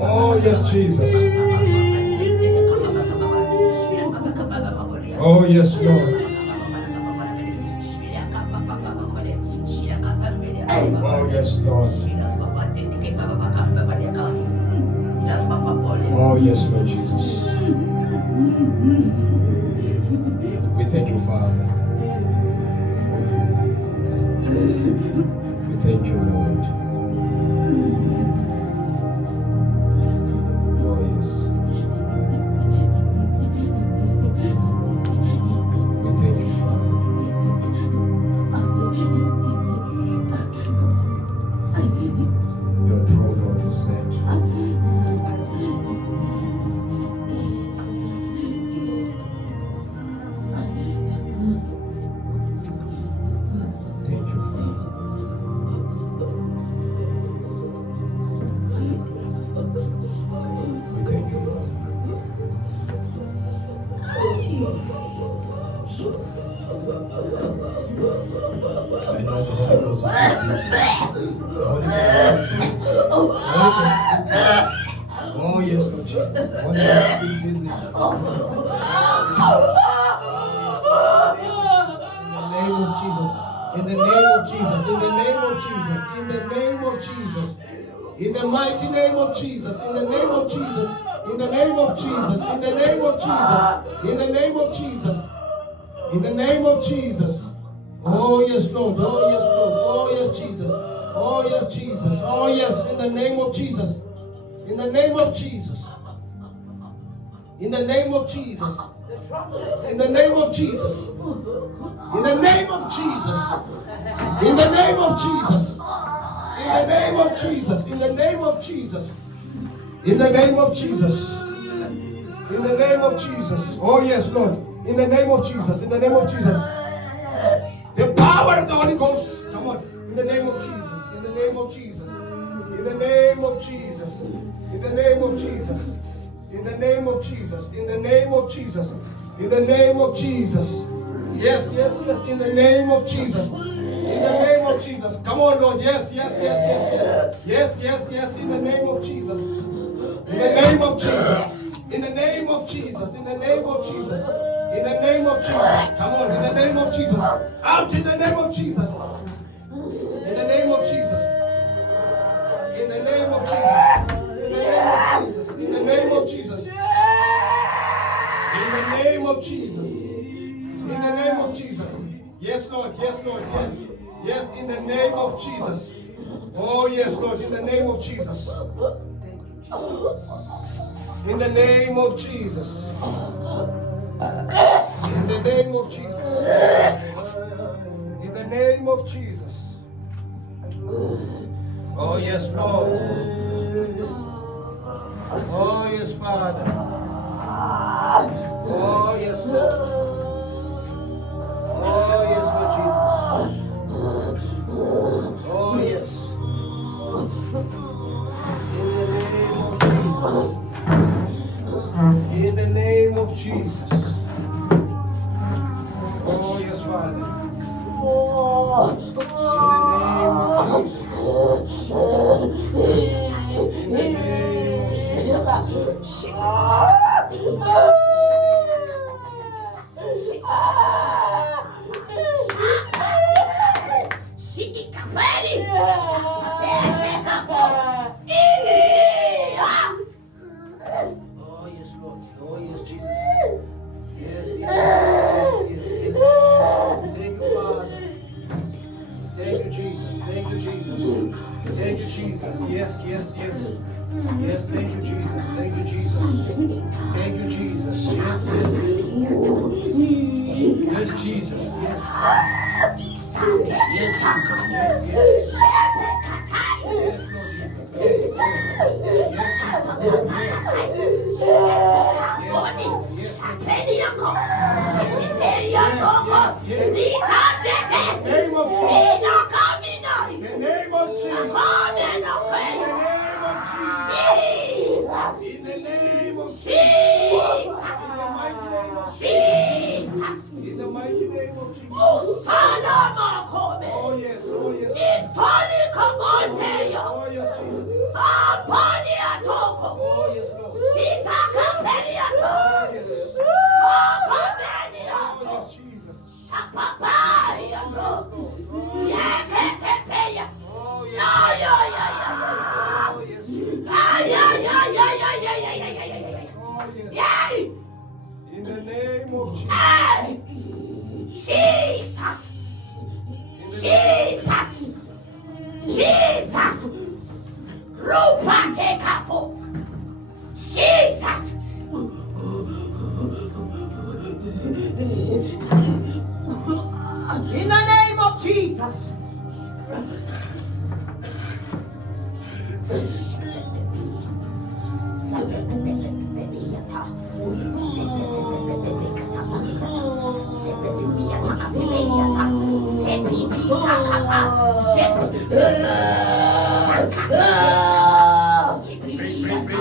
Oh, yes, Jesus. Oh, yes, Lord. Oh, yes, Lord. Oh, yes, Lord Jesus. We thank you, Father. We thank you, Lord. Oh, yes. We thank you, Father. Your throne, Lord, is set. Thank you, Father. One must be busy. In the name of Jesus. In the name of Jesus. In the name of Jesus. In the mighty name of Jesus. In the name of Jesus. In the name of Jesus. In the name of Jesus. In the name of Jesus. In the name of Jesus. Oh yes, Lord. Oh yes, Lord. Oh yes, Jesus. Oh yes, Jesus. Oh yes. In the name of Jesus. In the name of Jesus. In the name of Jesus. In the name of Jesus. In the name of Jesus. In the name of Jesus. In the name of Jesus. In the name of Jesus. In the name of Jesus. In the name of Jesus. Oh yes, Lord. In the name of Jesus. In the name of Jesus. The power of the Holy Ghost. Come on. In the name of Jesus. In the name of Jesus. In the name of Jesus. In the name of Jesus. In the name of Jesus. In the name of Jesus. In the name of Jesus. Yes, yes, yes. In the name of Jesus. In the name of Jesus. Come on, Lord. Yes, yes, yes, yes, yes. Yes, yes, yes. In the name of Jesus. In the name of Jesus. In the name of Jesus. In the name of Jesus. In the name of Jesus. Come on. In the name of Jesus. Out in the name of Jesus. In the name of Jesus. In the name of Jesus. In the name of Jesus. In the name of Jesus. In the name of Jesus. Yes, Lord. Yes, Lord. Yes. Yes, in the name of Jesus. Oh, yes, Lord. In the name of Jesus. In the name of Jesus. In the name of Jesus. In the name of Jesus. Oh, yes, Lord. Oh, yes, Father. Oh, yes, Lord. Oh, yes, Lord Jesus. Oh, yes. In the name of Jesus. Oh, yes, Father. In the name of Jesus. In the name of Jesus. Oh, yes, Lord. Oh, yes, Jesus. Yes, yes, yes, yes, yes. Thank you, Father. Thank you, Jesus. Thank you, Jesus. Thank you, Jesus. Yes, yes, yes. Yes, thank you, Jesus. Thank you, Jesus. Thank you, Jesus. Yes, yes, yes. Yes, Jesus. Yes. Yes, Jesus. Yes, yes. Yes, Lord Jesus. In the mighty name of Jesus. Oh, yes, oh, yes. Oh, yes, Jesus. Oh, yes, Lord. Oh, yes. Oh, yes, Jesus. In the name of Jesus. Jesus! Jesus! Jesus! Rupa te capo! Jesus! In the name of Jesus!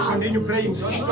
Continue praying. Don't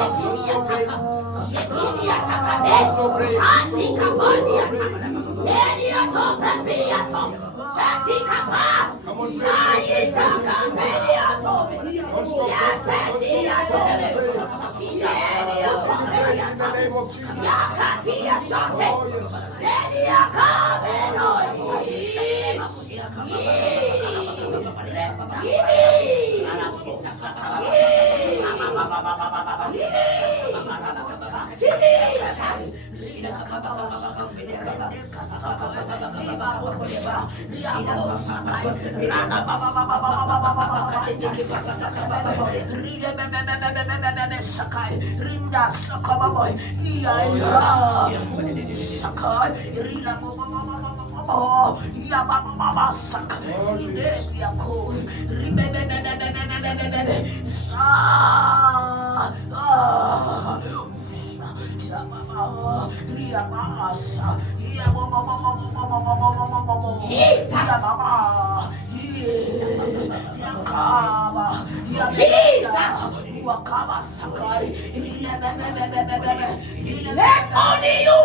Let only you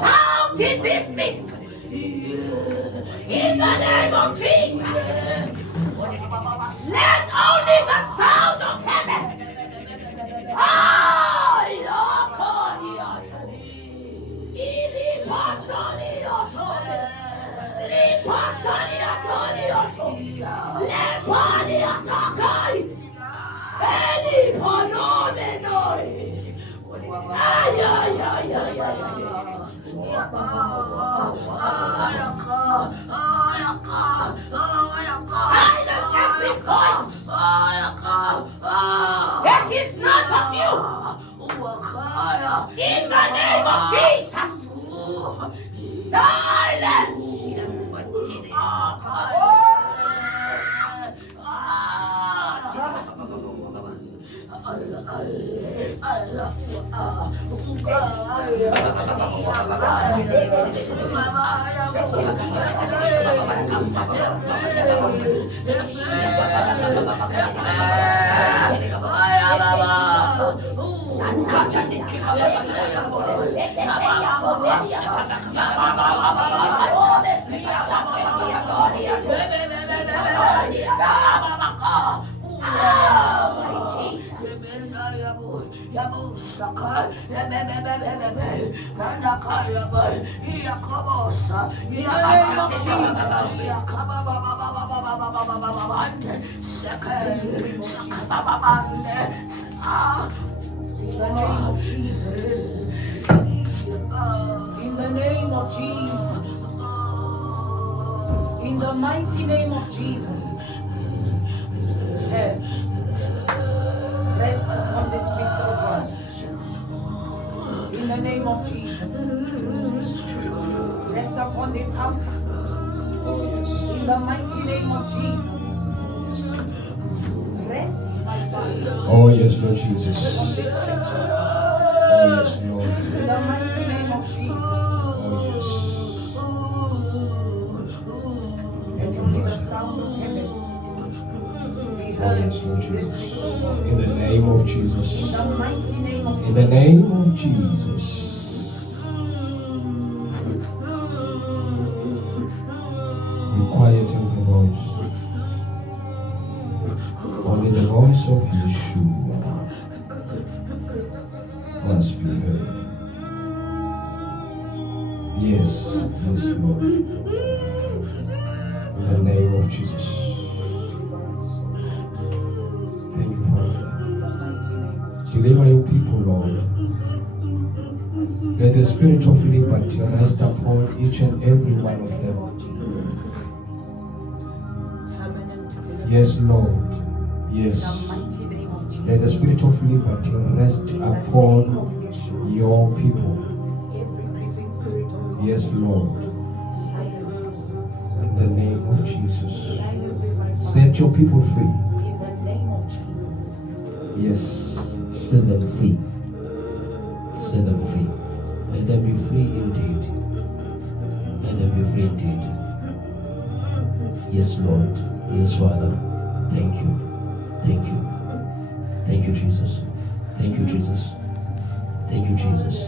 sound in this mist. In the name of Jesus. Let only the sound of heaven. Silence every voice that is not of you. In the name of Jesus. Silence. In the name of Jesus. In the mighty name of Jesus. Rest upon this list of God. In the name of Jesus. Rest upon this altar. In the mighty name of Jesus. Rest, my Father. Oh yes, Lord Jesus. On this altar. Oh yes, Lord. In the mighty name of Jesus. Oh Let only the sound of heaven be yes. Oh heard yes, Lord in this Jesus. list of God. In the name of Jesus. In the mighty name of In the Jesus. name of Jesus. Be quiet in the voice. Only the voice of Yeshua must be heard. Yes, yes, Lord. In the name of Jesus. Thank you, Father. Deliver your people, Lord. Let the spirit of liberty rest upon each and every one of them. Yes, Lord. Yes. Let the spirit of liberty rest upon your people. Yes, Lord. In the name of Jesus. Set your people free. Yes. Set them free. Set them free. Let them be free indeed. Let them be free indeed. Yes, Lord. Yes, Father. Thank you. Thank you. you, Jesus. Thank you, Jesus. Thank you, Jesus.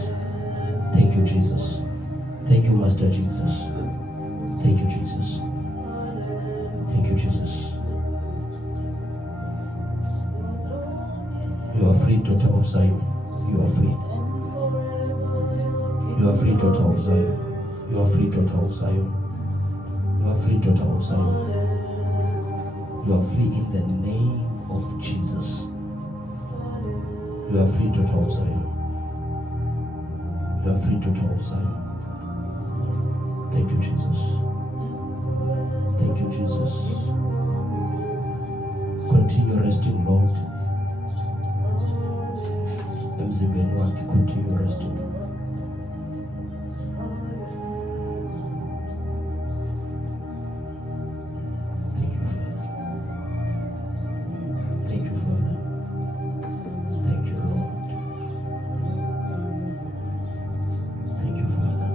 Thank you, Jesus. Thank you, Master Jesus. Thank you, Jesus. Thank you, Jesus. You are free, daughter of Zion. You are free. You are free, daughter of Zion. You are free, daughter of Zion. You are free, daughter of Zion. You are free in the name of Jesus. You are free, daughter of Zion. You are free, daughter of Zion. Thank you, Jesus. Thank you, Jesus. Continue resting, Lord. Continue resting. Thank you, Father. Thank you, Father. Thank you, Lord. Thank you, Father.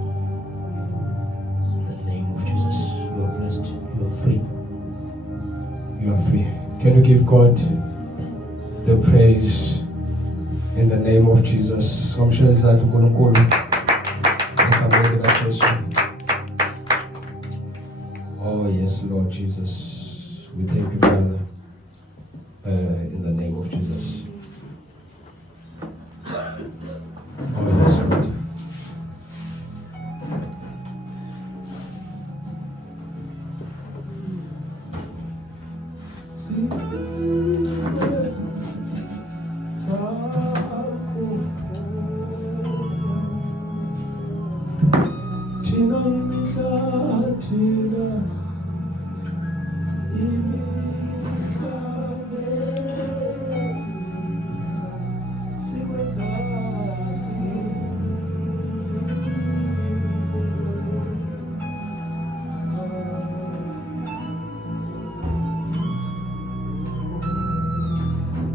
In the name of Jesus, you are blessed. You are free. You are free. Can you give God the praise in the name of Jesus? Oh yes, Lord Jesus. We thank you, Father, in the name of Jesus. Oh yes, Lord.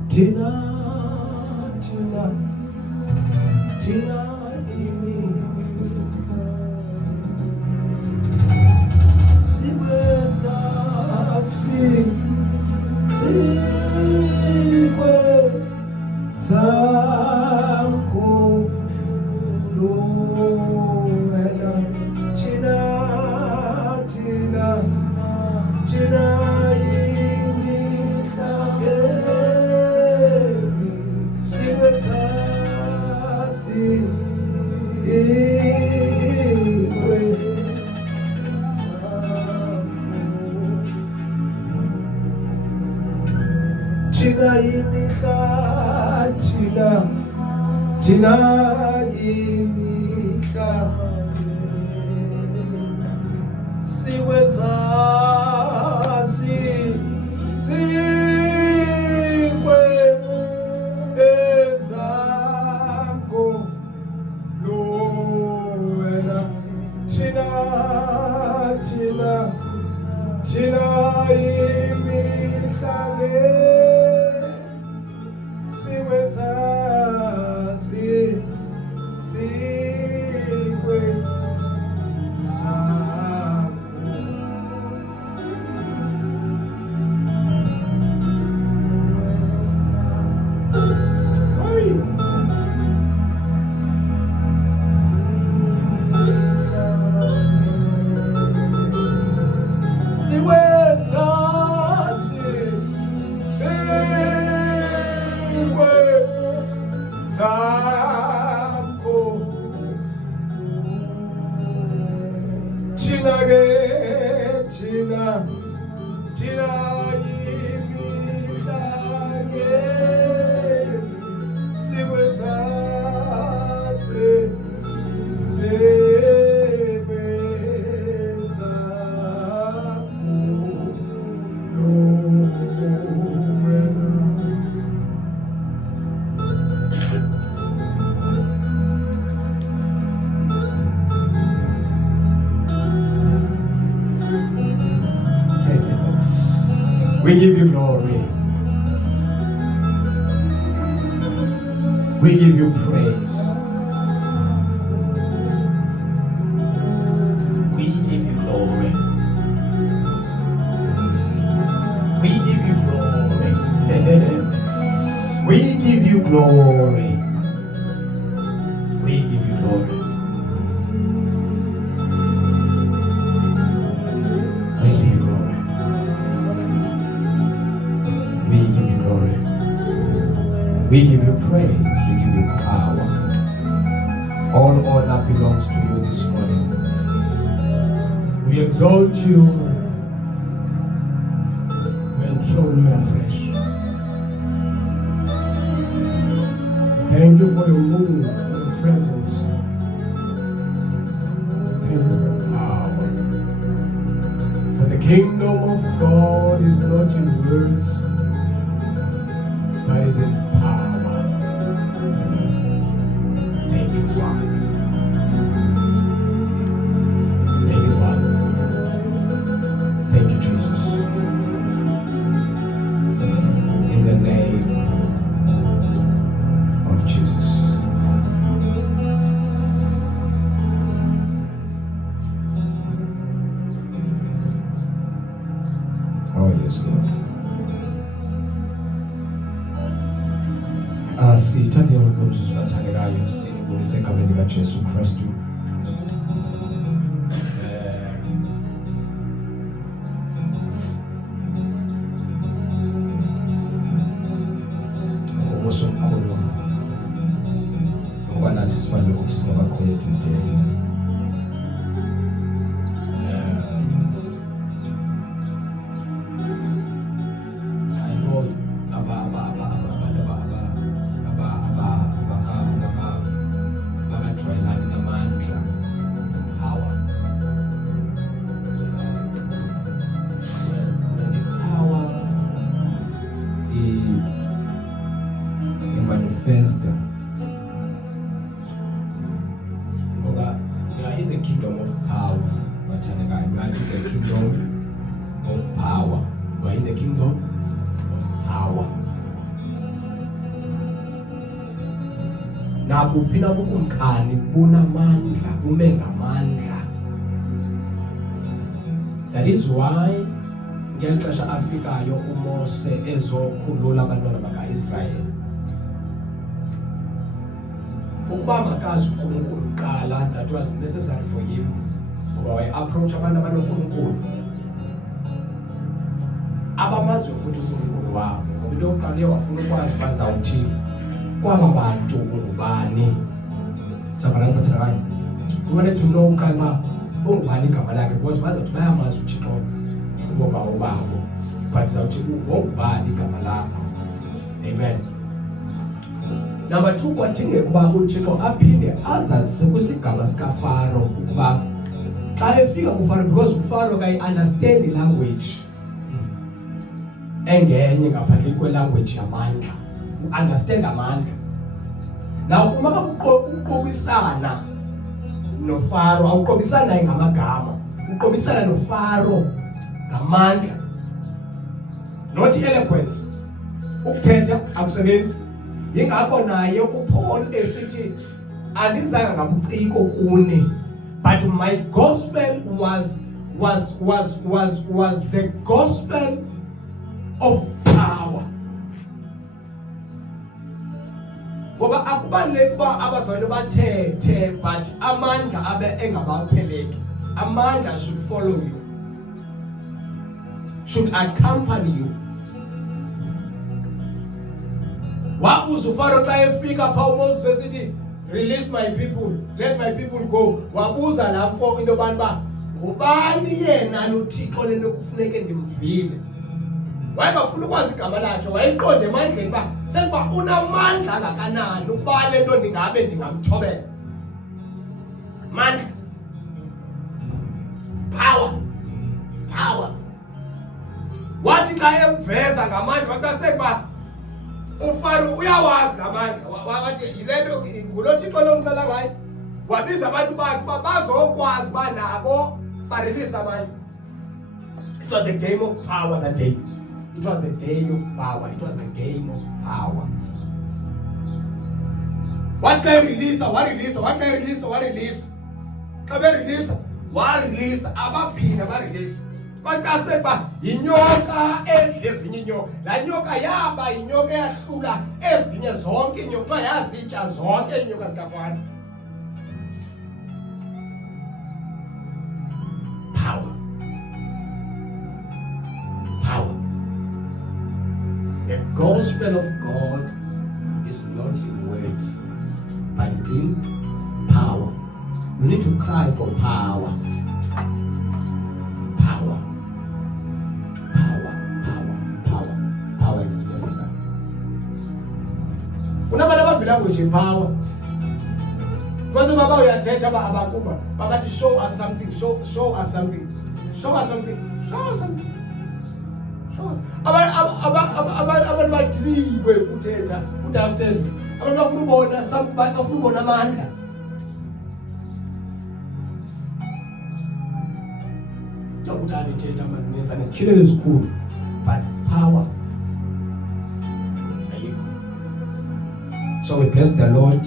Tina, we give you glory. We give you praise. We give you glory. We give you glory. We give you glory. We give you glory. We give you glory. We give you glory. We give you praise. We give you power. All honor belongs to you this morning. We exalt you. We enthrone you afresh. Thank you for your move, for your presence. Thank you for your power. For the kingdom of God is not in words, but is in power. Thank you, Father. Thank you, Father. Thank you, Jesus. In the name of Jesus. Oh, yes, Lord. Sithathe umzuzu bathandekayo sinibulise egameni likaJesu Kristu. Ngomkhulu ngoba nathi sifanele ukuthi singabakhona today. I know abajwayelani namandla power. When the power manifest, ngoba we are in the kingdom of power. We are in the kingdom of power. We are in the kingdom of power. Nakuphi na kukumkhani kunamandla, kume ngamandla. That is why ngexesha afikayo uMose ezokhulula abantwana baka-Israyeli, ukuba makazi uNkulunkulu kuqala, that was necessary for him, ngoba waye-approach abantu abanoNkulunkulu abamaziyo futhi uNkulunkulu wabo, ngoba into yokuqala uye wafuna ukwazi uba ndizawuthini kwaba bantu ungubani. Sabantu bathandekayo, we wanted to know uqala ungubani igama lakhe, because bazathi bayamazi uThixo ngoba ubabo, but zawuthi ungubani igama lakho. Amen. Number 2, kwadingeka ukuba uThixo aphinde azazise kwisigaba sikaFaro ukuba xa efika kuFaro, because uFaro kayi-understand language engenye ngaphandle kwelanguage yamandla, u-understand amandla. Now uma uqobisana noFaro, awuqobisana naye ngamagama, uqobisana noFaro ngamandla, not eloquence. Ukuthetha akusebenzi. Yingakho naye uPaul esithi andizanga ngabuciko kuni, but my gospel was the gospel of power. Ngoba akubaleki uba abazalwane bathethe but amandla abe engabapheleki. Amandla should follow you, should accompany you. Wabuza uFaro xa efika pha uMoses esithi release my people, let my people go. Wabuza la mfo into yobani uba ngubani yena noThixo lento kufuneke ndimvile. Wayebafuna ukwazi igama lakhe, wayeqonde emandleni uba sekuba unamandla ngakanani ukuba le nto ndingabe ndingamthobela. Mandla, power. Wathi xa emveza ngamandla wathi sekuba uFaro uyawazi ngamandla, wathi yile nto nguloThixo lomxela ngayo. Wabiza abantu bakhe uba bazokwazi uba nabo barelease amandla. It was the game of power that day. It was the day of power. It was the game of power. What can release? What release? What can release? What release? What release? What release? Abapina, what release? Kodwa seba inyoka edle ezinye inyoka. La nyoka yaba inyoka yahlula ezinye zonke inyoka yazitsha zonke inyoka zikafana. Power. The gospel of God is not in words, but it's in power. You need to cry for power. Power is necessary. Kunabantu abavela nje power. Futhi baba uyathetha abakuva babathi show us something. Abantu badiliwe kuthetha udamthetha. Abantu bafuna ubona something, bafuna ubona amandla. Nokuthatha ithetha manisa nesikhilele esikhulu, but power. So we bless the Lord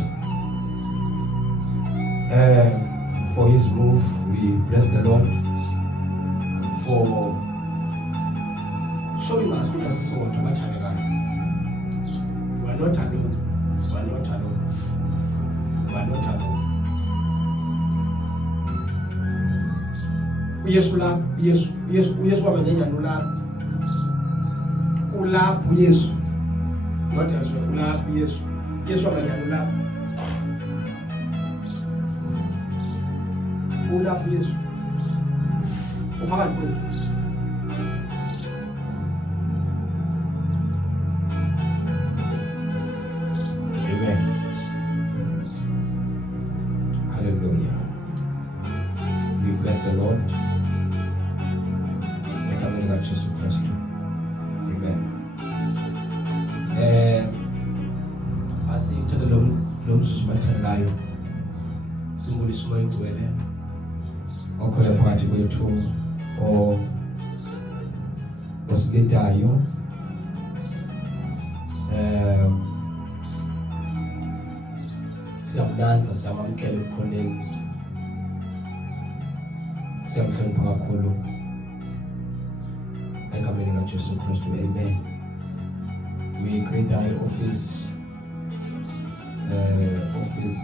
for his move. We bless the Lord for showing us what is so much. You are not alone. Yesu wamenyenya nolapho. Ulapho Yesu. Not as ulapho Yesu. Yesu wamenyenya nolapho. Ulapho Yesu. Uphakathi kwethu. Amen. Hallelujah. We bless the Lord. Jesu Kristu. Amen. Asithele lo mzuzu mathandekayo. Simbulise umoya ogcwele. Okhona phakathi kwethu osiketayo. Siyamdanza, siyamamkela ebukhoneni. Siyamhlonipha kakhulu. Egameni Jesu Kristu. Amen. We greet our office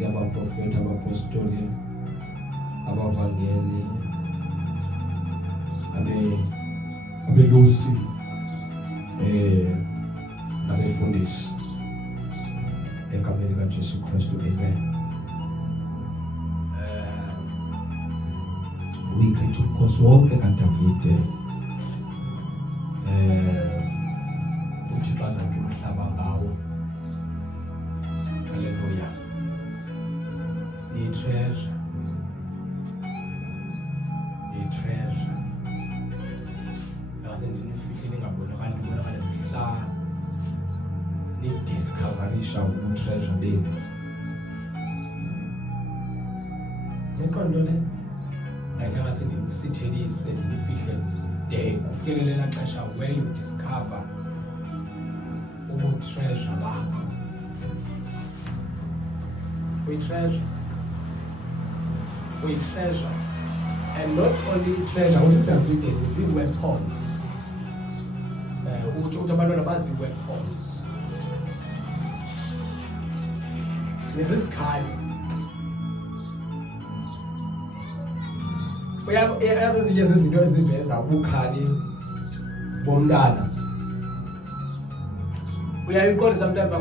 yabaprofeti, abapostoli, abavangeli, abelusi, nabefundisi. Egameni Jesu Kristu. Amen. We greet uKhosi wonke kaDavide. Uthixo azakhe umhlaba ngawo. Hallelujah. Ni treasure. Yazi ndinifihle ngabona kanti bona balefihla. Ni discoverisha treasure beni. Ngeqondo le ayanga sindisithelise ndifihle de ufikelela xesha where you discover treasure bakho. We treasure, and not only treasure. What you have written is in weapons. Abantwana bazi weapons. Nesikhali. Uyazi ezinye zezinto eziveza ubukhali bomntana. Uyayiqonda sometimes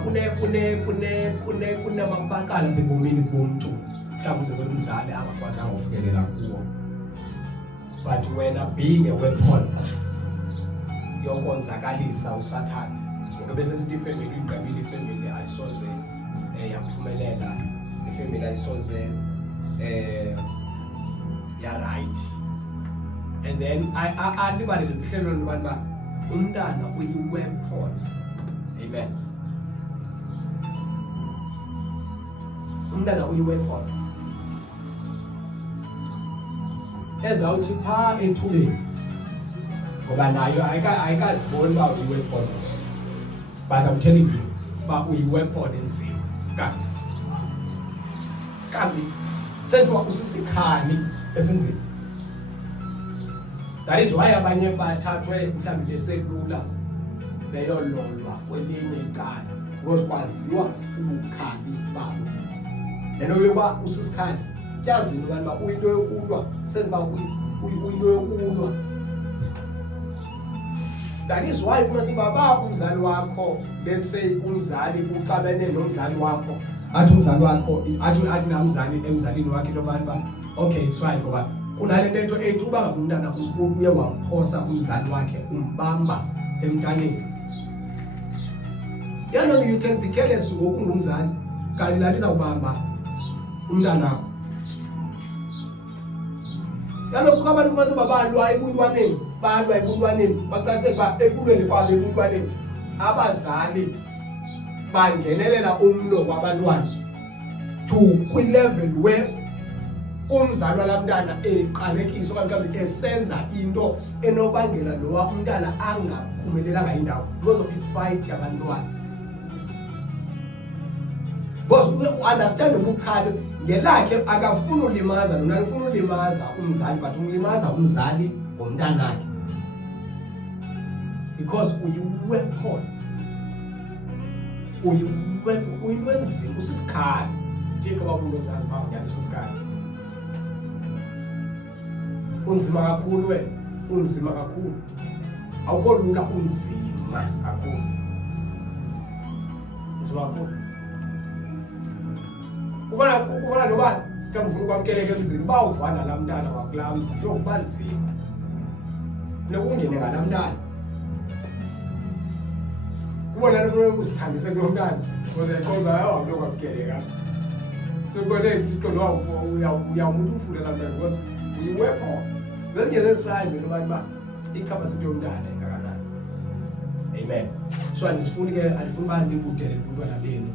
kunamabakala ebomini bomuntu mhlawumbe uzekela umzali angakwazanga ukufikelela kuwo, but wena being a weapon yokonzakalisa usathane. Ngoba bese sithi ifamily uyiqabile, ifamily ayisoze yaphumelela, ifamily ayisoze ya right. And then alibale lehlelo lobantu ba umntana uyi-weapon. Amen. Umntana uyi-weapon ezawuthi phaa ethubeni, ngoba nayo ayikaziboni uba uyi-weapon, but I'm telling you uba uyi-weapon enzima. Kambi senziwa usisikhani esinzima. That is why abanye bathathwe mhlawumbe beselula beyololwa kwelinye icala because kwaziwa ubukhali babo. Lento yokuba usisikhali yazi abantu ba uyinto yokulwa senba uyinto yokulwa. That is why mase baba umzali wakho, let's say umzali uxabene nomzali wakho, athi umzali wakho athi namzali emzalini wakhe lo bantu ba okay it's fine ngoba kunale nto ethi uba ngumntana uye wamphosa umzali wakhe umbamba emntaneni. You can be careless ngokungumzali kanti lali zawubamba umntana wakho. Kaloku abantu mase babalwa ebuntwaneni balwa ebuntwaneni baqase ba ekulweni kwabo ebuntwaneni abazali bangenelela umlo kwabantwana to kwi-level where umzali walabantwana eqalekisa okanye esenza into enobangela lowa umntana angaphumelelanga indawo because of i-fight yabantwana. Because u-understand ubukhali ngelakhe akafuna ulimaza nona ufuna ulimaza umzali but ulimaza umzali ngomntanakhe because uyi-weapon uyinto enzima usisikhali Thixo bakunto zazi ba unyana usisikhali unzima kakhulu wena unzima kakhulu awukho lula unzima kakhulu unzima kakhulu ufana noba mhlawumbe ufuna ukwamkeleka emzini ba uvana la mntana wakulaa mzi yokuba nzima funeka ungene ngala mntana kubona nifuna ukuzithandise kulo mntana ukuze qomba awulo kwamkeleka so kone Thixo lo uyawumuntu ufulela mntana because uyi-weapon zezinye zesayinzi nobantu ba i-capacity yomntana engakanani. Amen. So andifuni uba ndikudele kuntwana benu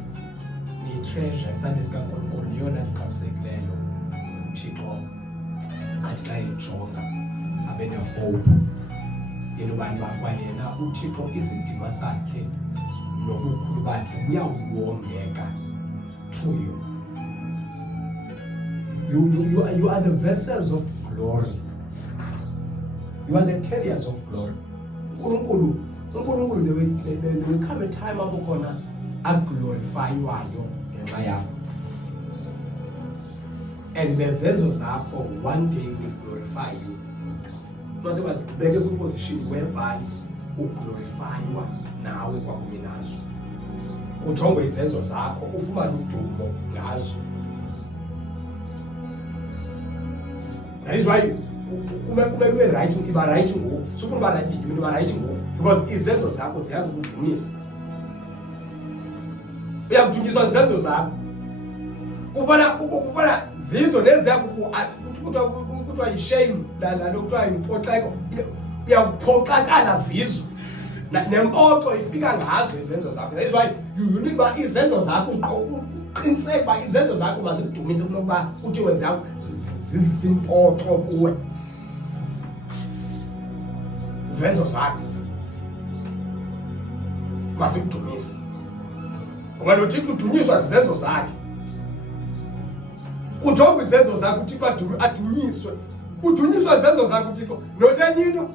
ni-treasure isandla sikaNkulunkulu yona liqabisekileyo uThixo athi xa ejonga abe ne-hope into bantu bakwayena uThixo isidima sakhe nobukhulu bakhe buyawongeka through you. You are the vessels of glory. You are the carriers of glory. Unkulunkulu there will come a time apho khona aglorifywayo ngenxa yakho. And nezenzo zakho one day will glorify you. Mase bazibeke kwi-position whereby uglorifywa nawe kwakunye nazo. Ujongwe izenzo zakho ufumane udumo ngazo. That is why kumele ube right iba right ngoku. Sufuna uba right iba right ngoku because izenzo zakho ziyazi ukudumisa. Uyakudunyiswa izenzo zakho. Kufana zizo leziyakho kuthiwa yi-shame lalo kuthiwa imphoxeko uyakuphoxakala zizo nempoxo ifika ngazo izenzo zakho. That is why you need uba izenzo zakho uqiniseke uba izenzo zakho mazikudumise kunokuba kuthiwe zakho zizimpoxo kuwe. Izenzo zakho mazikudumise ngoba noThixo udunyiswa zizenzo zakhe. Ujonga izenzo zakho uThixo adunyiswe. Udunyiswa izenzo zakho uThixo not enye into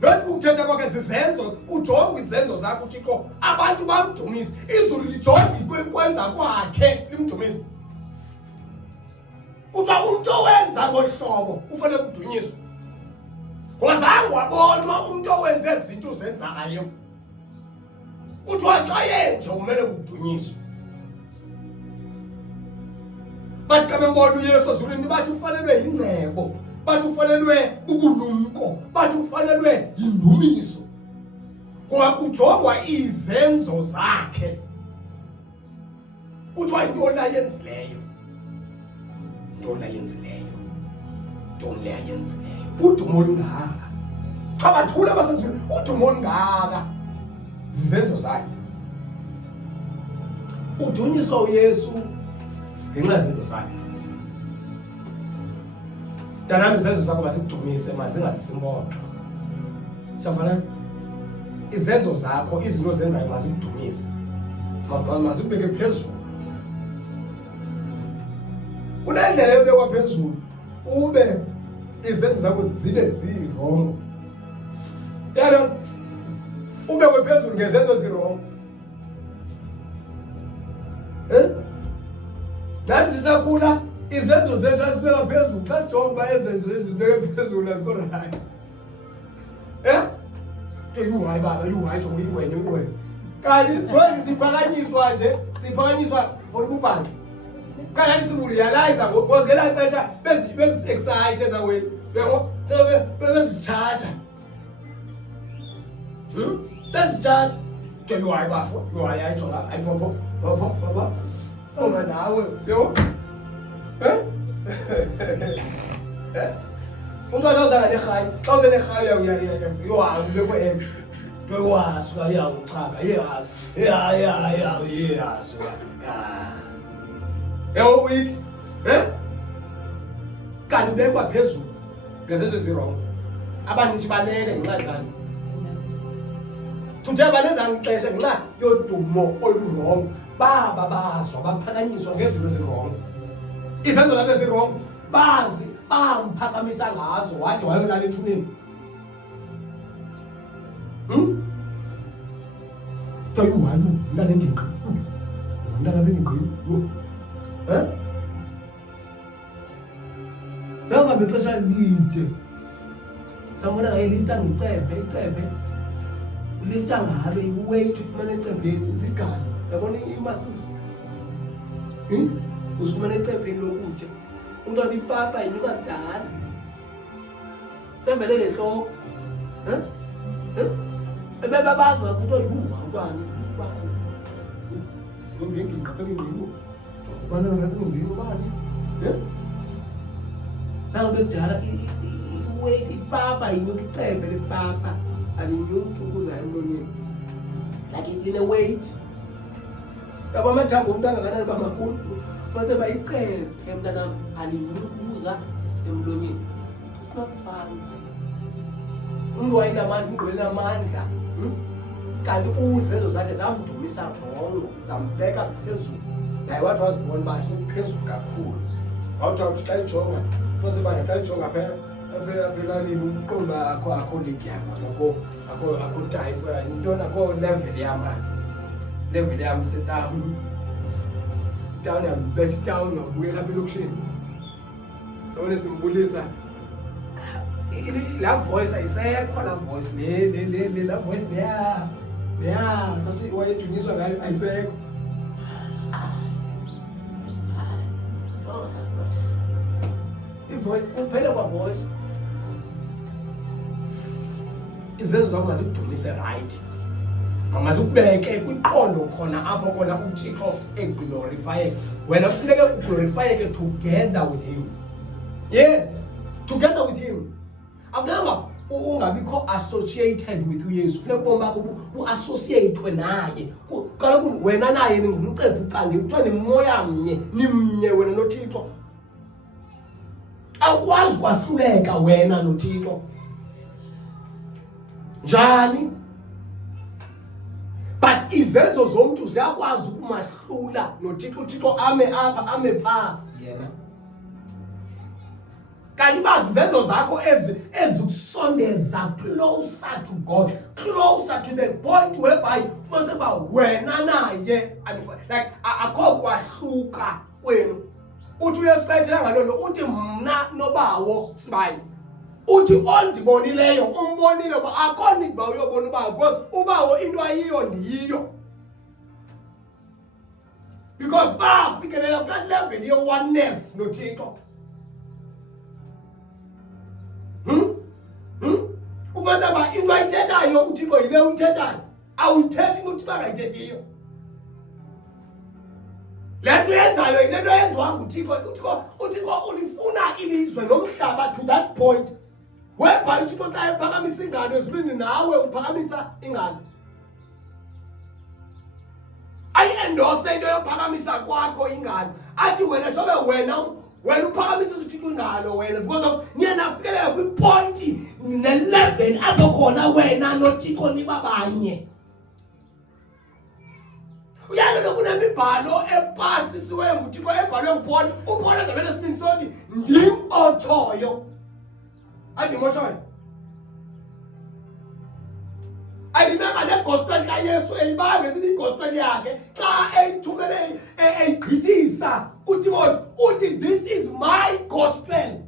not ukuthetha kwakhe zizenzo. Ujonga izenzo zakho uThixo abantu bamdumise. Izulu lijonga ikwenza kwakhe limdumise. Uba umuntu owenza ngohlobo ufanele kudunyiswa. Ngozange wabonwa umuntu owenze izinto uzenzayo kuthiwa xa yenje kumele kudunyiswe. Bathi xa bembona uYesu ezulwini bathi ufanelwe yingcebo, bathi ufanelwe ubulumko, bathi ufanelwe yindumiso ngoba kujongwa izenzo zakhe. Kuthiwa yintoni ayenzileyo, ntoni ayenzileyo, ntoni le ayenzileyo. Udumo olungaka xa bathula basezulwini, udumo olungaka zizenzo zakhe. Udunyiswa uYesu ngenxa yezenzo zakhe. Mntanam, izenzo zakho masikudumise mazingasisimotho. Siyafana? Izenzo zakho, izinto ozenzayo mazikudumise, mazikubeke phezulu. Kunendlela yobekwa phezulu ube izenzo zakho zibe zirong. Yalo ubekwe phezulu ngezenzo zirong. Nathi sisakhula izenzo zethu asibeka phezulu, kasijonga uba ezenzo zethu zibeke phezulu azikho right. Hayi baba, hayi jonga ingwenya. Kanti ngoku siphakanyiswa for ububhanti. Kanti siburealize ngoku ngela xesha bezi-excite ezawethu. Yabo, bezicharge. Bezicharge. Hayi bafo, hayi jonga, hayi baba. Uma nawe, yabo. Umntwana ozanga nehayi, xa uze nehayi yohambe bekwe-ex. Wasuka yawuchaka, yasuka. Yabo week, kanti ubekwa phezulu ngezenzo ezirong. Abaninji banene ngenxa zani. Tuthe banenzanga ixesha ngenxa yodumo olurong. Baba bazwa baphakanyiswa ngezinto ezirong. Izenzo zabo ezirong bazi bamphakamisa ngazo wathi wayolala ethuneni. Tayo walo ndale ndinqa. Ndala bengqi. Zanga bexesha lide. Samona ngayilita ngicebe. Ulifta ngabe iweight ufumana ecebeni isigalo. Yabona imuscles. Usumane ecebeni lokutya. Untwana ipapa inuka kudala. Sembele ngenhloko. Ebebabazwa ukuthi oyibuka umntwana. Ngingqapheke bana ngakungindini bani. Sawube kudala iweight ipapa inuka icebe lepapa. Alinyuki ukuza emlonyeni. Like ine weight. Yabo amathambo umuntu angakanani bamakhulu. Base bayicebe mntana alinyukuza emlonyeni. It's not fun. Umuntu wayinamandla, ungqwele amandla. Kanti uzezo zakhe zamdumisa rongo, zambeka phezulu. Naye wathi wazibona ba phezulu kakhulu. Wathi xa ijonga, futhi bani xa ijonga phela lini uqomba akho ligyama, akho type, intona akho level yama. Level yam setam. Down and bet down of where I've been looking. So when it's symboliza la voice ayisekho la voice la voice yeah sasi wayedunyiswa ngayo ayisekho. Voice kuphela kwa voice izenzo zakho mazikudumise right. Mazikubeke kwiqondo khona apho khona uThixo eglorify. Wena kufuneka uglorify together with him. Yes, together with him. Awunanga ungabikho associated with uYesu. Kufuneka uboma bakho uassociate naye. Kaloku wena naye ningumcephe ucandi kuthiwa nimoya mnye, nimnye wena noThixo. Awukwazi kwahluleka wena noThixo. Njani? But izenzo zomuntu ziyakwazi ukumahlula noThixo. uThixo ame apha ame pha yena. Kanti bazi izenzo zakho ezikusondeza closer to God, closer to the point whereby mase ba wena naye like akho kwahluka kwenu. Uthi uyesibethela ngalona uthi mna nobawo sibani. Uthi ondibonileyo umbonile ba akho niba uyobona ubawo because ubawo into ayiyo ndiyiyo. Because bafikelela kula level ye oneness noThixo. Ubenza ba into ayithethayo uThixo yile uyithethayo. Awuyithethi ukuthi bangayithethiyo. Lethu yenzayo into yenziwa nguThixo. uThixo ulifuna ilizwe lomhlaba to that point whereby uThixo xa ephakamisa ingalo ezulwini nawe uphakamisa ingalo. Ayi-endorse into yophakamisa kwakho ingalo. Athi wena njengoba wena uphakamisa uThixo ingalo wena because of niye nafikelela kwipoint ne-level apho khona wena noThixo nibabanye. Uyalo lokunemibhalo epasisiweyo nguThixo ebhalwe nguPaul. uPaul ezabele sibini sothi ndim othoyo. andimotshoyo. I remember that gospel kaYesu eyibanga ezinye gospel yakhe xa eyithumele eyigqithisa uthi this is my gospel.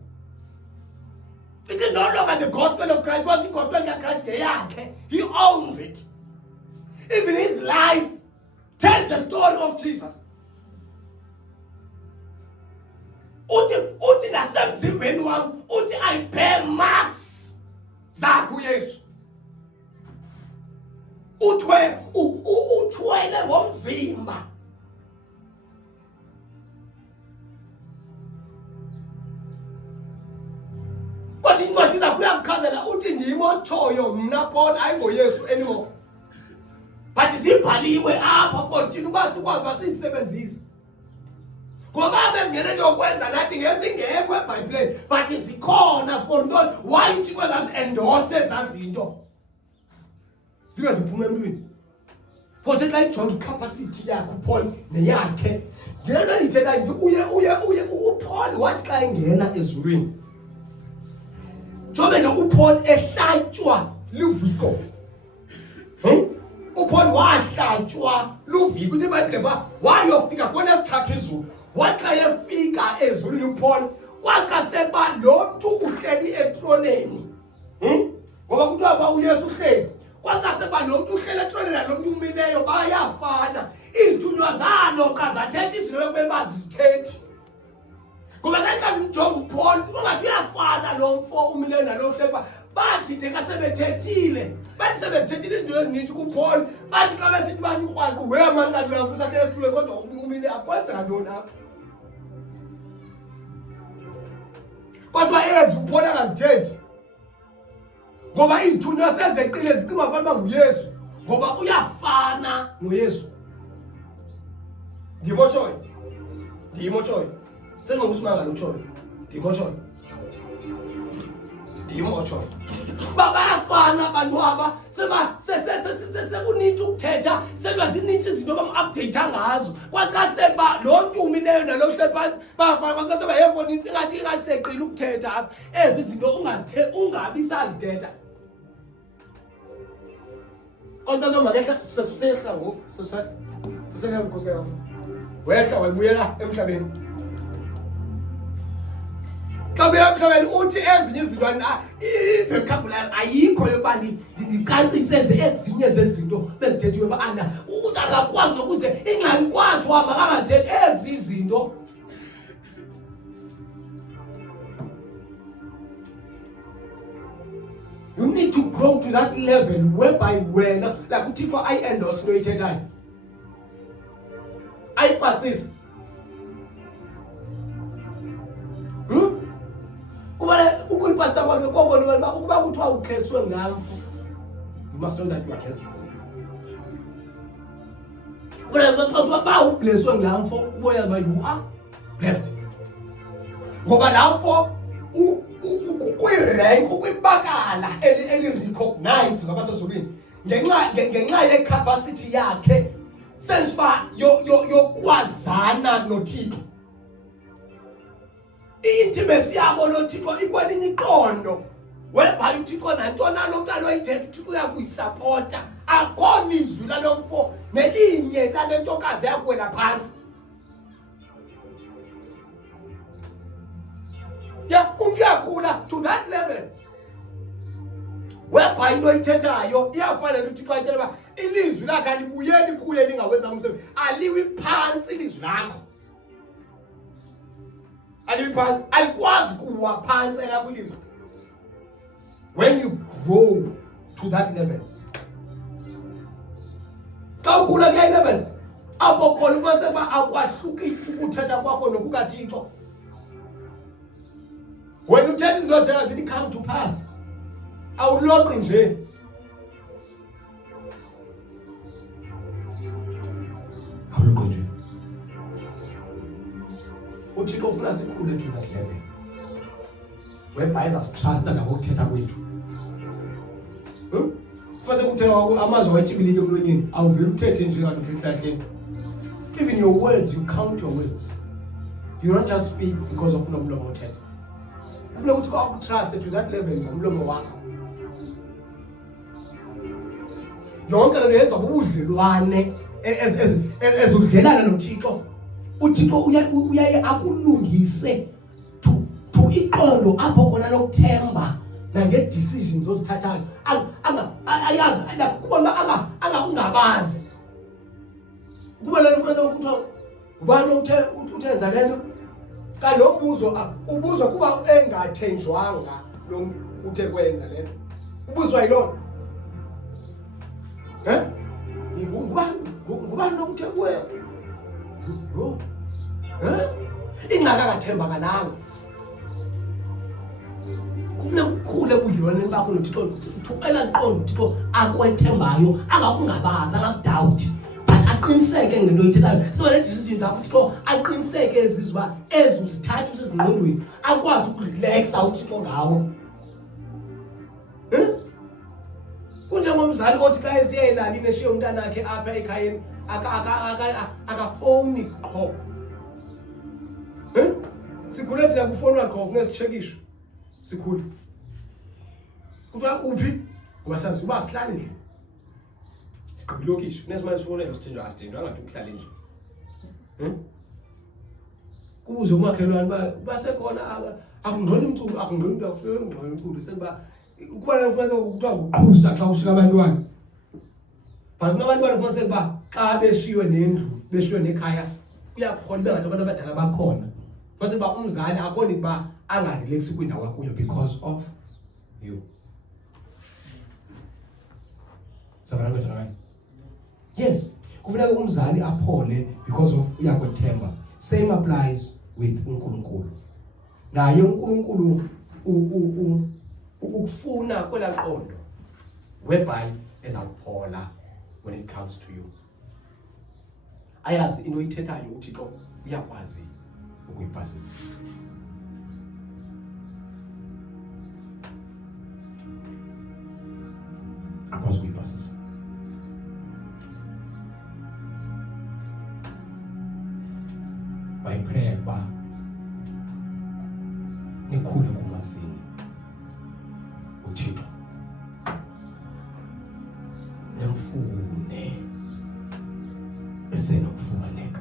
It is no longer the gospel of Christ, because the gospel of Christ yakhe, he owns it. Even his life tells the story of Jesus. Uthi nasemzimbeni wami uthi I bear marks zakhe uYesu. Uthwele ngomzimba. Kwathi incwadi zakhe uyakuchazela uthi ndimotshoyo mna Paul ayingoYesu anymore. But zibhaliwe apha for thina uba sikwazi uba siyisebenzise. Ngoba bezingene yokwenza nathi ngezingekho eBhayibhelini, but zikhona for ntoni why uThixo zazi-endorse ezazinto zibe ziphume emntwini. Futhi xa ijonga icapacity yakhe uPaul neyakhe, njena ndithetha nje uye uPaul wathi xa engena ezulwini. Jobe ke uPaul ehlatywa liviko. uPaul wahlatywa luviko uthi bathi leba wayofika kona sithathu izulu. Waxa yefika ezulwini uPaul kwakha seba lo mntu uhleli etroneni. Ngoba kuthiwa ba uYesu uhleli. Kwakha seba lo mntu uhleli etroneni nalo mntu umileyo bayafana. Izithunywa zanoka zathetha izinto ekumele bazithethi. Ngoba sayikazi umjonga uPaul ungathi uyafana lo mfo umileyo nalo hlepa. Bathi theka sebethethile. Bathi sebezithethile izinto ezininzi kuPaul. Bathi xa besithi bani ukrwaqu wema ngathi uyavusa ke esithule kodwa umile akwenza ntoni apha. Kodwa ezi uPaul akazithethi. Ngoba izithunywa sezeqile zicinga abantu nguYesu. Ngoba uyafana noYesu. Ndimotshoyo. Sengokusimanga lotshoyo. Ndimotshoyo. Bayafana abantu aba sekuninzi ukuthetha sebazininzi izinto bam-update ngazo. Kwaxa seba lo mntu umileyo nalo hle phansi bayafana kwaxa seba yebona ingathi ingaseqile ukuthetha apha. Ezi zinto ungabi sazithetha. Kodwa zomakehla sesehla ngoku sesehla Nkosi yakho. Wehla wayibuyela emhlabeni. Xa emhlabeni uthi ezinye izinto i-vocabulary ayikho yokuba ndicaciseze ezinye zezinto bezithethiwe uba ukuthi akakwazi nokuthi ingxaki kwakhe uhamba kangathethi ezi zinto. You need to grow to that level whereby wena like uThixo ayi-endorse into oyithethayo. Ayipasisi. Kuba ukuyipasa kwakhe kokona ukuba kuthiwa ukheswe ngamfo. You must know that you are cursed. Ba ublesswe ngamfo uboya ba you are blessed. Ngoba lamfo ukwi-rank ukwibakala eli-recognized ngabasezulwini ngenxa ye-capacity yakhe sense uba yokwazana noThixo. I-intimacy yabo noThixo ikwelinye iqondo whereby uThixo nantoni na lo mntu anoyithetha uThixo uyakuyisapota. Akho lizwi lalo mfo nelinye lale ntokazi yakuwela phantsi. Umntu uyakhula to that level whereby into oyithethayo iyafanele uThixo ayithetha uba ilizwi lakhe alibuyeli kuye lingawenza umsebenzi. Aliwi phantsi ilizwi lakho. Aliphansi alikwazi kuwa phansi elakho ilizwi. When you grow to that level, xa ukhula kuya level apho khona umenze uba akwahluki ukuthetha kwakho nokukaThixo. When uthetha izinto othela zithi come to pass, awuloqi nje. uThixo ufuna sikhule to that level whereby sizastrasta nangokuthetha kwethu. Kufanele ukuthetha amazwi awetyibilike emlonyeni awuveli uthethe nje kanti ufihlahleni. Even your words, you count your words. You don't just speak because of umlomo othetha. kufuneka ukuthi kwakutrust to that level ngomlomo wakho. Yonke lento yenza ubudlelwane ezudlelana noThixo. uThixo uyaye akulungise to iqondo apho khona lokuthemba nange-decisions ozithathayo. Ayazi kuba angakungabazi. Kuba lento kufanele ukuthi ubani uthenza lento. Kanti lo mbuzo ubuzwa kuba engathenjwanga lo uthe kwenza lento. Ubuzwa yilona. Ngubani lokuthe kuwe? Ingaka akathemba kalanga. Kufuneka ukukhule kudliwaneni bakho noThixo. Thuqela iqondo uThixo akwethembayo, angakungabazi, angakudawuthi. But aqiniseke ngento oyithethayo. So le decisions zakho uThixo aqiniseke ezizwa ezuzithatha usezingqondweni. Akwazi ukurelaxa uThixo ngawo. Kunjengomzali othi xa esiyelala ineshiye umntana wakhe apha ekhayeni akafoni qho. Sikhule thina kufonwa qho funeka sichekishe. Sikhule. Kuthiwa uphi? Ngoba sazi uba sihlala endlini. Sigqibile lokishi. Kunesimanje sifonela sithenjwa asithenjwa angathi ukuhlala endlini. Kubuze umakhelwane basekhona akungqoni umculo akungqoni into akufika ngqoni umculo sekuba kuba kufanele ukuthiwa uqhusa xa ushika abantwana. But kunabantwana kufanele sekuba xa beshiywe nendlu beshiywe nekhaya uyaphola bengathi abantu abadala bakhona. Futhi ba umzali akhona ukuba angarelax kwindawo yakuyo because of you. Sabana ngizana. Yes, kufuneka umzali aphole because of uyakwethemba. Same applies with uNkulunkulu. Naye uNkulunkulu ukufuna kwela qondo whereby ezawuphola when it comes to you. Ayazi into oyithethayo uThixo uyakwazi ukuyipasisa. Akwazi ukuyipasisa. By prayer ba nikhule kumasini uThixo nemfune esenokufumaneka.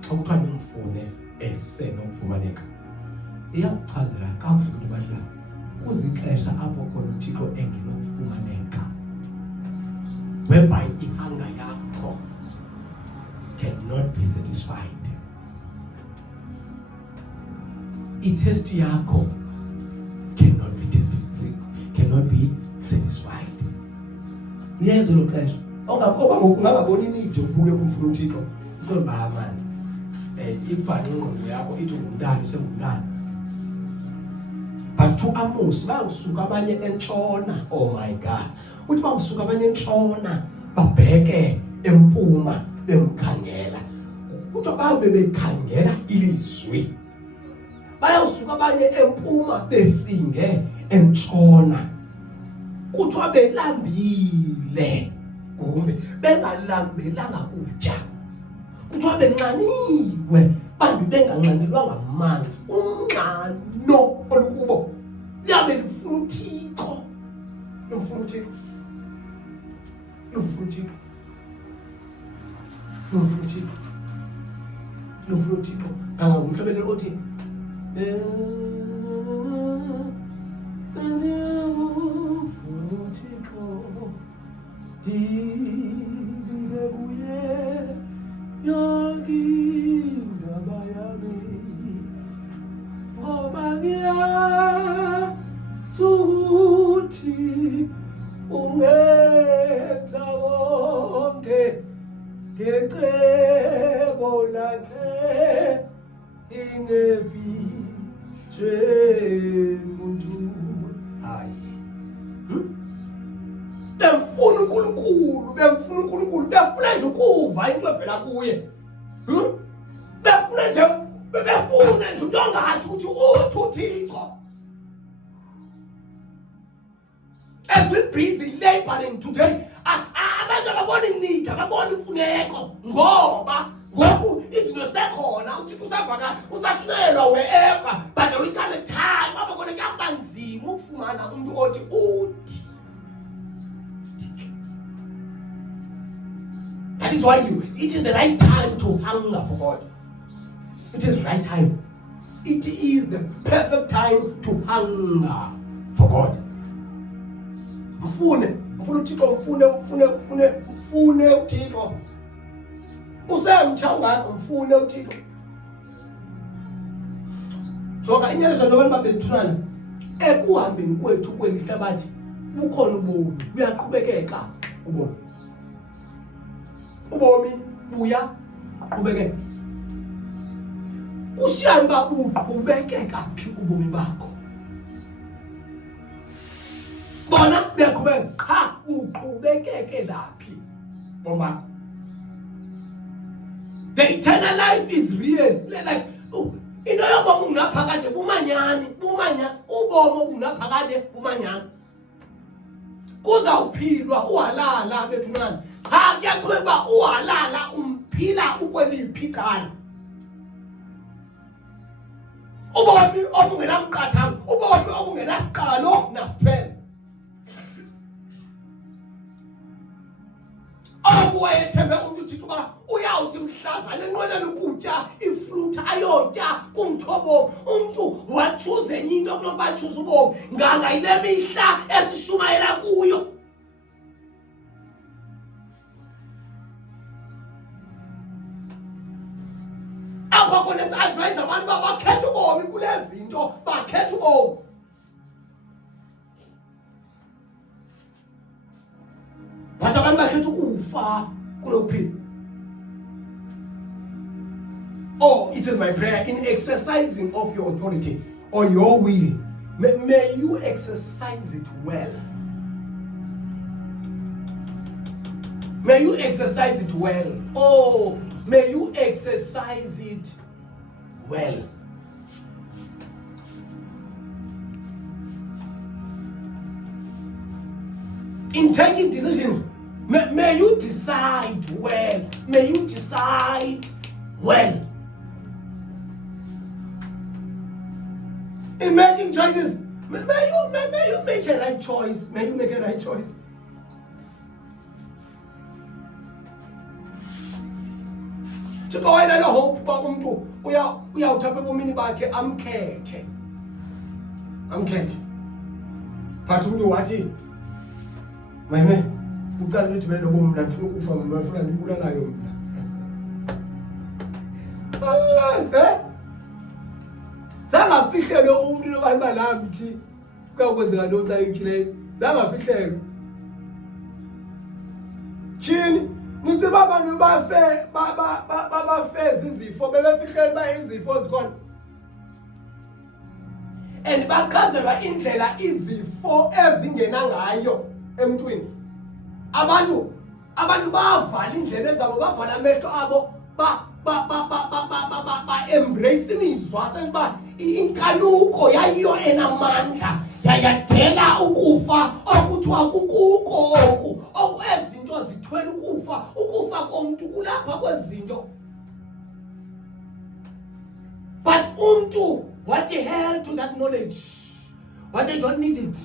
Xa kuthiwa nimfune esenokufumaneka iyakuchazela kakuhle ukuthi badla kuzixesha apho khona uThixo engenokufumaneka, whereby ihanga yakho cannot be satisfied. Ithirst yakho cannot be satisfied. Yezo lo xesha ongakhoba ngokungaboni need ubuke kumfuna uThixo uthi ba manje ibhani ingqondo yakho ithi ungumntana usengumntana. But to Amos basuka abanye entshona. Oh my God, uthi basuka abanye entshona babheke empuma bemkhangela. Kuthiwa babe bekhangela ilizwi. Bayawusuka abanye empuma besinge entshona. Kuthiwa belambile kumbe bengalambelanga kutya. Kuthiwa benxaniwe bantu benganxanelwanga amanzi. Unxano olukubo liyabe lifuna uThixo. Lufuna uThixo. Lufuna uThixo. Lufuna uThixo. Lufuna uThixo. Ngangumhlabelelo othi befuna nje ukuva into evela kuye. Befuna nje into ongathi ukuthi uThixo. As we busy laboring today, abantu ababona need, ababona imfuneko ngoba ngoku izinto sekhona uThixo usavakala usashunelwa wherever, but we can't umuntu othi uthi. That is why it is the right time to hunger for God. It is the right time. It is the perfect time to hunger for God. Mfune uThixo, mfune uThixo. Usemtsha ungakho mfune uThixo. Soka inyaniso nobani babethunana ekuhambeni kwethu kweli hlabathi bukhona ubomi, buyaqhubekeka ubomi. Ubomi buyaqhubekeka. Kushiyana uba buqhubekeka phi ubomi bakho. Bona buyaqhubeka qha buqhubekeke laphi bomba. The eternal life is real. Like into yobomi ungaphakade bumanyani, ubomi ungaphakade bumanyani. Kuzawuphilwa uhalala bethunana. Cha kuyaqhubeka uhalala umphila ukweliphi icala. Ubomi obungenamqathanga, ubomi obungenasiqalo nasiphelo. Wayethembe umuntu uThixo uba uyawuthi mhlaza lenqwenela ukutya ifruit ayotya kumthobo umuntu wachuze enye into kunoba choose ubomi nganga ile mihla esishumayela kuyo. Apha khona si-advise abantu uba bakhethe ubomi kule zinto, bakhethe ubomi. But abantu bakhethe ukufa kunokuphila. Oh, it is my prayer in exercising of your authority or your will. May you exercise it well. May you exercise it well. Oh, may you exercise it well. In taking decisions, may you decide well. May you decide well. In making choices, may you make a right choice. May you make a right choice. Thixo wena lo hope uba umuntu uyawuthatha ebomini bakhe amkhethe. But umuntu wathi mayime uqala ukuthi mina nobomi mina ngifuna ukufa, mina ngifuna ndibulalayo mina. Zangafihlelwe umuntu nobani balami thi kuyakwenzeka lo xa yikhileyo. Zangafihlelwe. Chini nitsiba abantu bafeza izifo bebefihlelwe ba izifo zikhona. And bachazelwa indlela izifo ezingena ngayo emntwini. Abantu bavala indlebe zabo, bavala amehlo abo, ba embrace imizwa sekuba inkanuko yayiyo enamandla yayadela ukufa okuthiwa kukuko oku ezinto zithwele ukufa komuntu kulapha kwezinto. But umuntu what the hell to that knowledge, what they don't need it.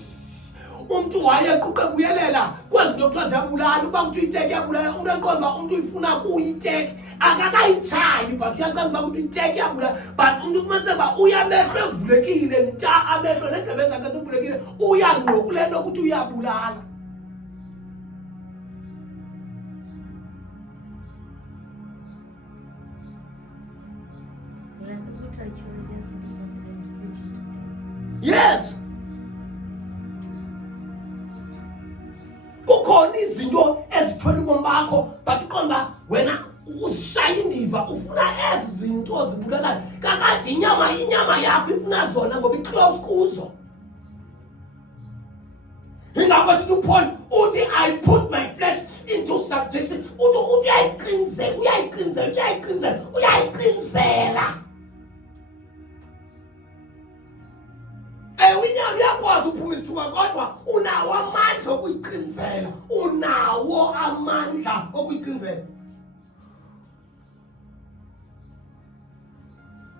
Umuntu wayequqa kuyelela kwezinto kuthiwa ziyabulala, uba kuthiwa iteki iyabulala, umuntu eqonda umuntu uyifuna kuyiteki akakayitshayi, but uyacaza uba kuthiwa iteki iyabulala. But umuntu kumaniseka uba uyamehlo evulekile nta amehlo neendlebe zakhe zivulekile uyangqo kule nto ukuthi uyabulala. Yes. Kukhona izinto ezithwele ubomi bakho, but uqonda wena ushaya indiva ufuna ezi zinto zibulalayo. Kakade inyama yakho ifuna zona ngoba iclose kuzo. Ingakho sithi uPaul uthi I put my flesh into subjection. Uthi uyayiqinzela. Inyama iyakwazi uphuma isithuba kodwa unawo amandla okuyiqinzela. Unawo amandla okuyiqinzela.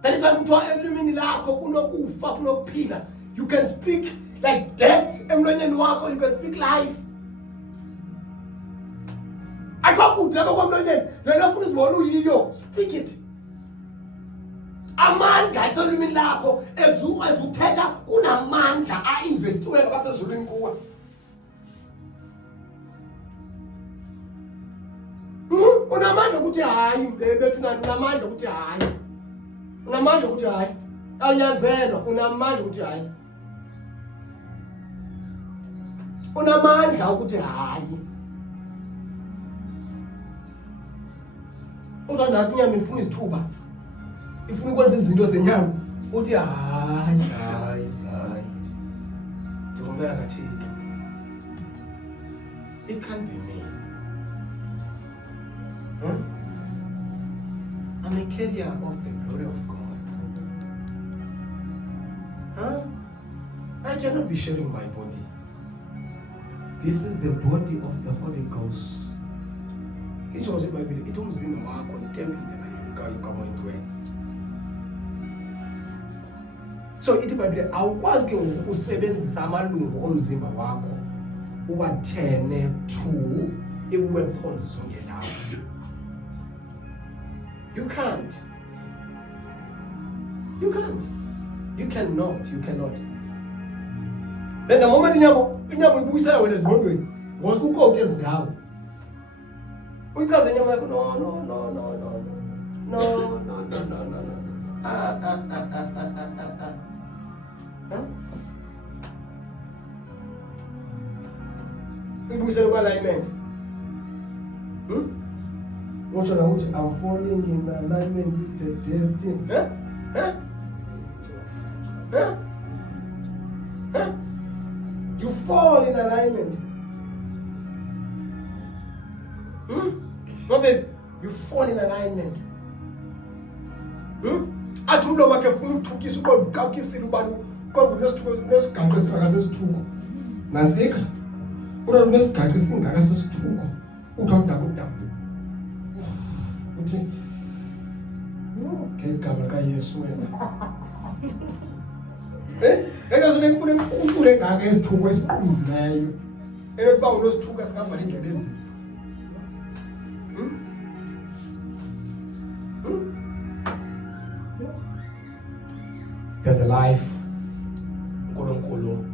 That is why kuthiwa elimini lakho kunokufa kunokuphila. You can speak like death emlonyeni wakho, you can speak life. Akakude abakwamlonyeni lena ufuna uzibona uyiyo, speak it. Amandla asolwini lakho ezuthetha kunamandla ainvestiwe ngabasezulwini kuwe. Unamandla ukuthi hayi bethu unamandla ukuthi hayi. Unamandla ukuthi hayi. Awunyanzelwa, unamandla ukuthi hayi. Unamandla ukuthi hayi. Uzandazi inyama ifuna isithuba. Ifuna ukwenza izinto zenyama. Uthi hayi. Ndivumbela kaThixo. It can't be me. I'm a carrier of the glory of God. I cannot be sharing my body. This is the body of the Holy Ghost. It was in my Bible. It was in our contempt. So it might be awukwazi ke ukusebenzisa amalungu omzimba wakho uwathene to iweapons zonke lawo. You can't. You cannot. Then the moment inyama ibuyisela wena ezingqondweni, ngoba kukhona ezindawo. Uyichaze inyama yakho no. Ibuyisela kwa-alignment. What should I do? I'm falling in alignment with the destiny. You fall in alignment. No, babe. You fall in alignment. Athi umlo wakhe ufuna ukuthukisa uqondukakisile ubani kodwa unesigaqo esingakasesithuko. Nantsika. Una unesigaqo esingakasesithuko. Uthawudakudaku. Uthi ngegama likaYesu wena. Engazune ngifune ngikukhule engaka esithuko esiquzileyo. Ekuba unosithuko sikavala indlela ezini. There's a life. Nkulunkulu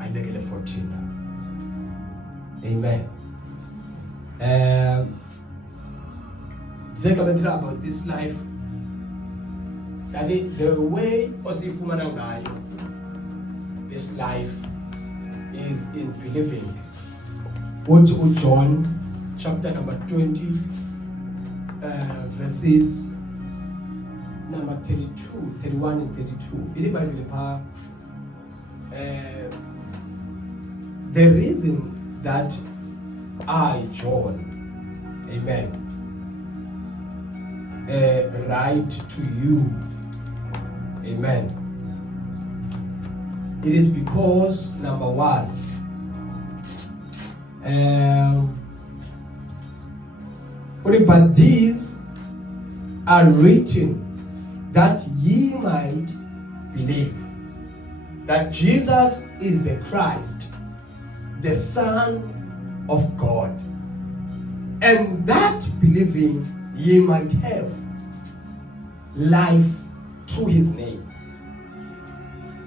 ayibekele for thina. Amen. About this life, that the way osifumana ngayo, this life is in believing. Go to John chapter number 20, verses number 32, 31 and 32. In the Bible, the reason that I, John, amen, write to you, amen, it is because, number one, but these are written that ye might believe that Jesus is the Christ, the Son of God, and that believing ye might have life through his name.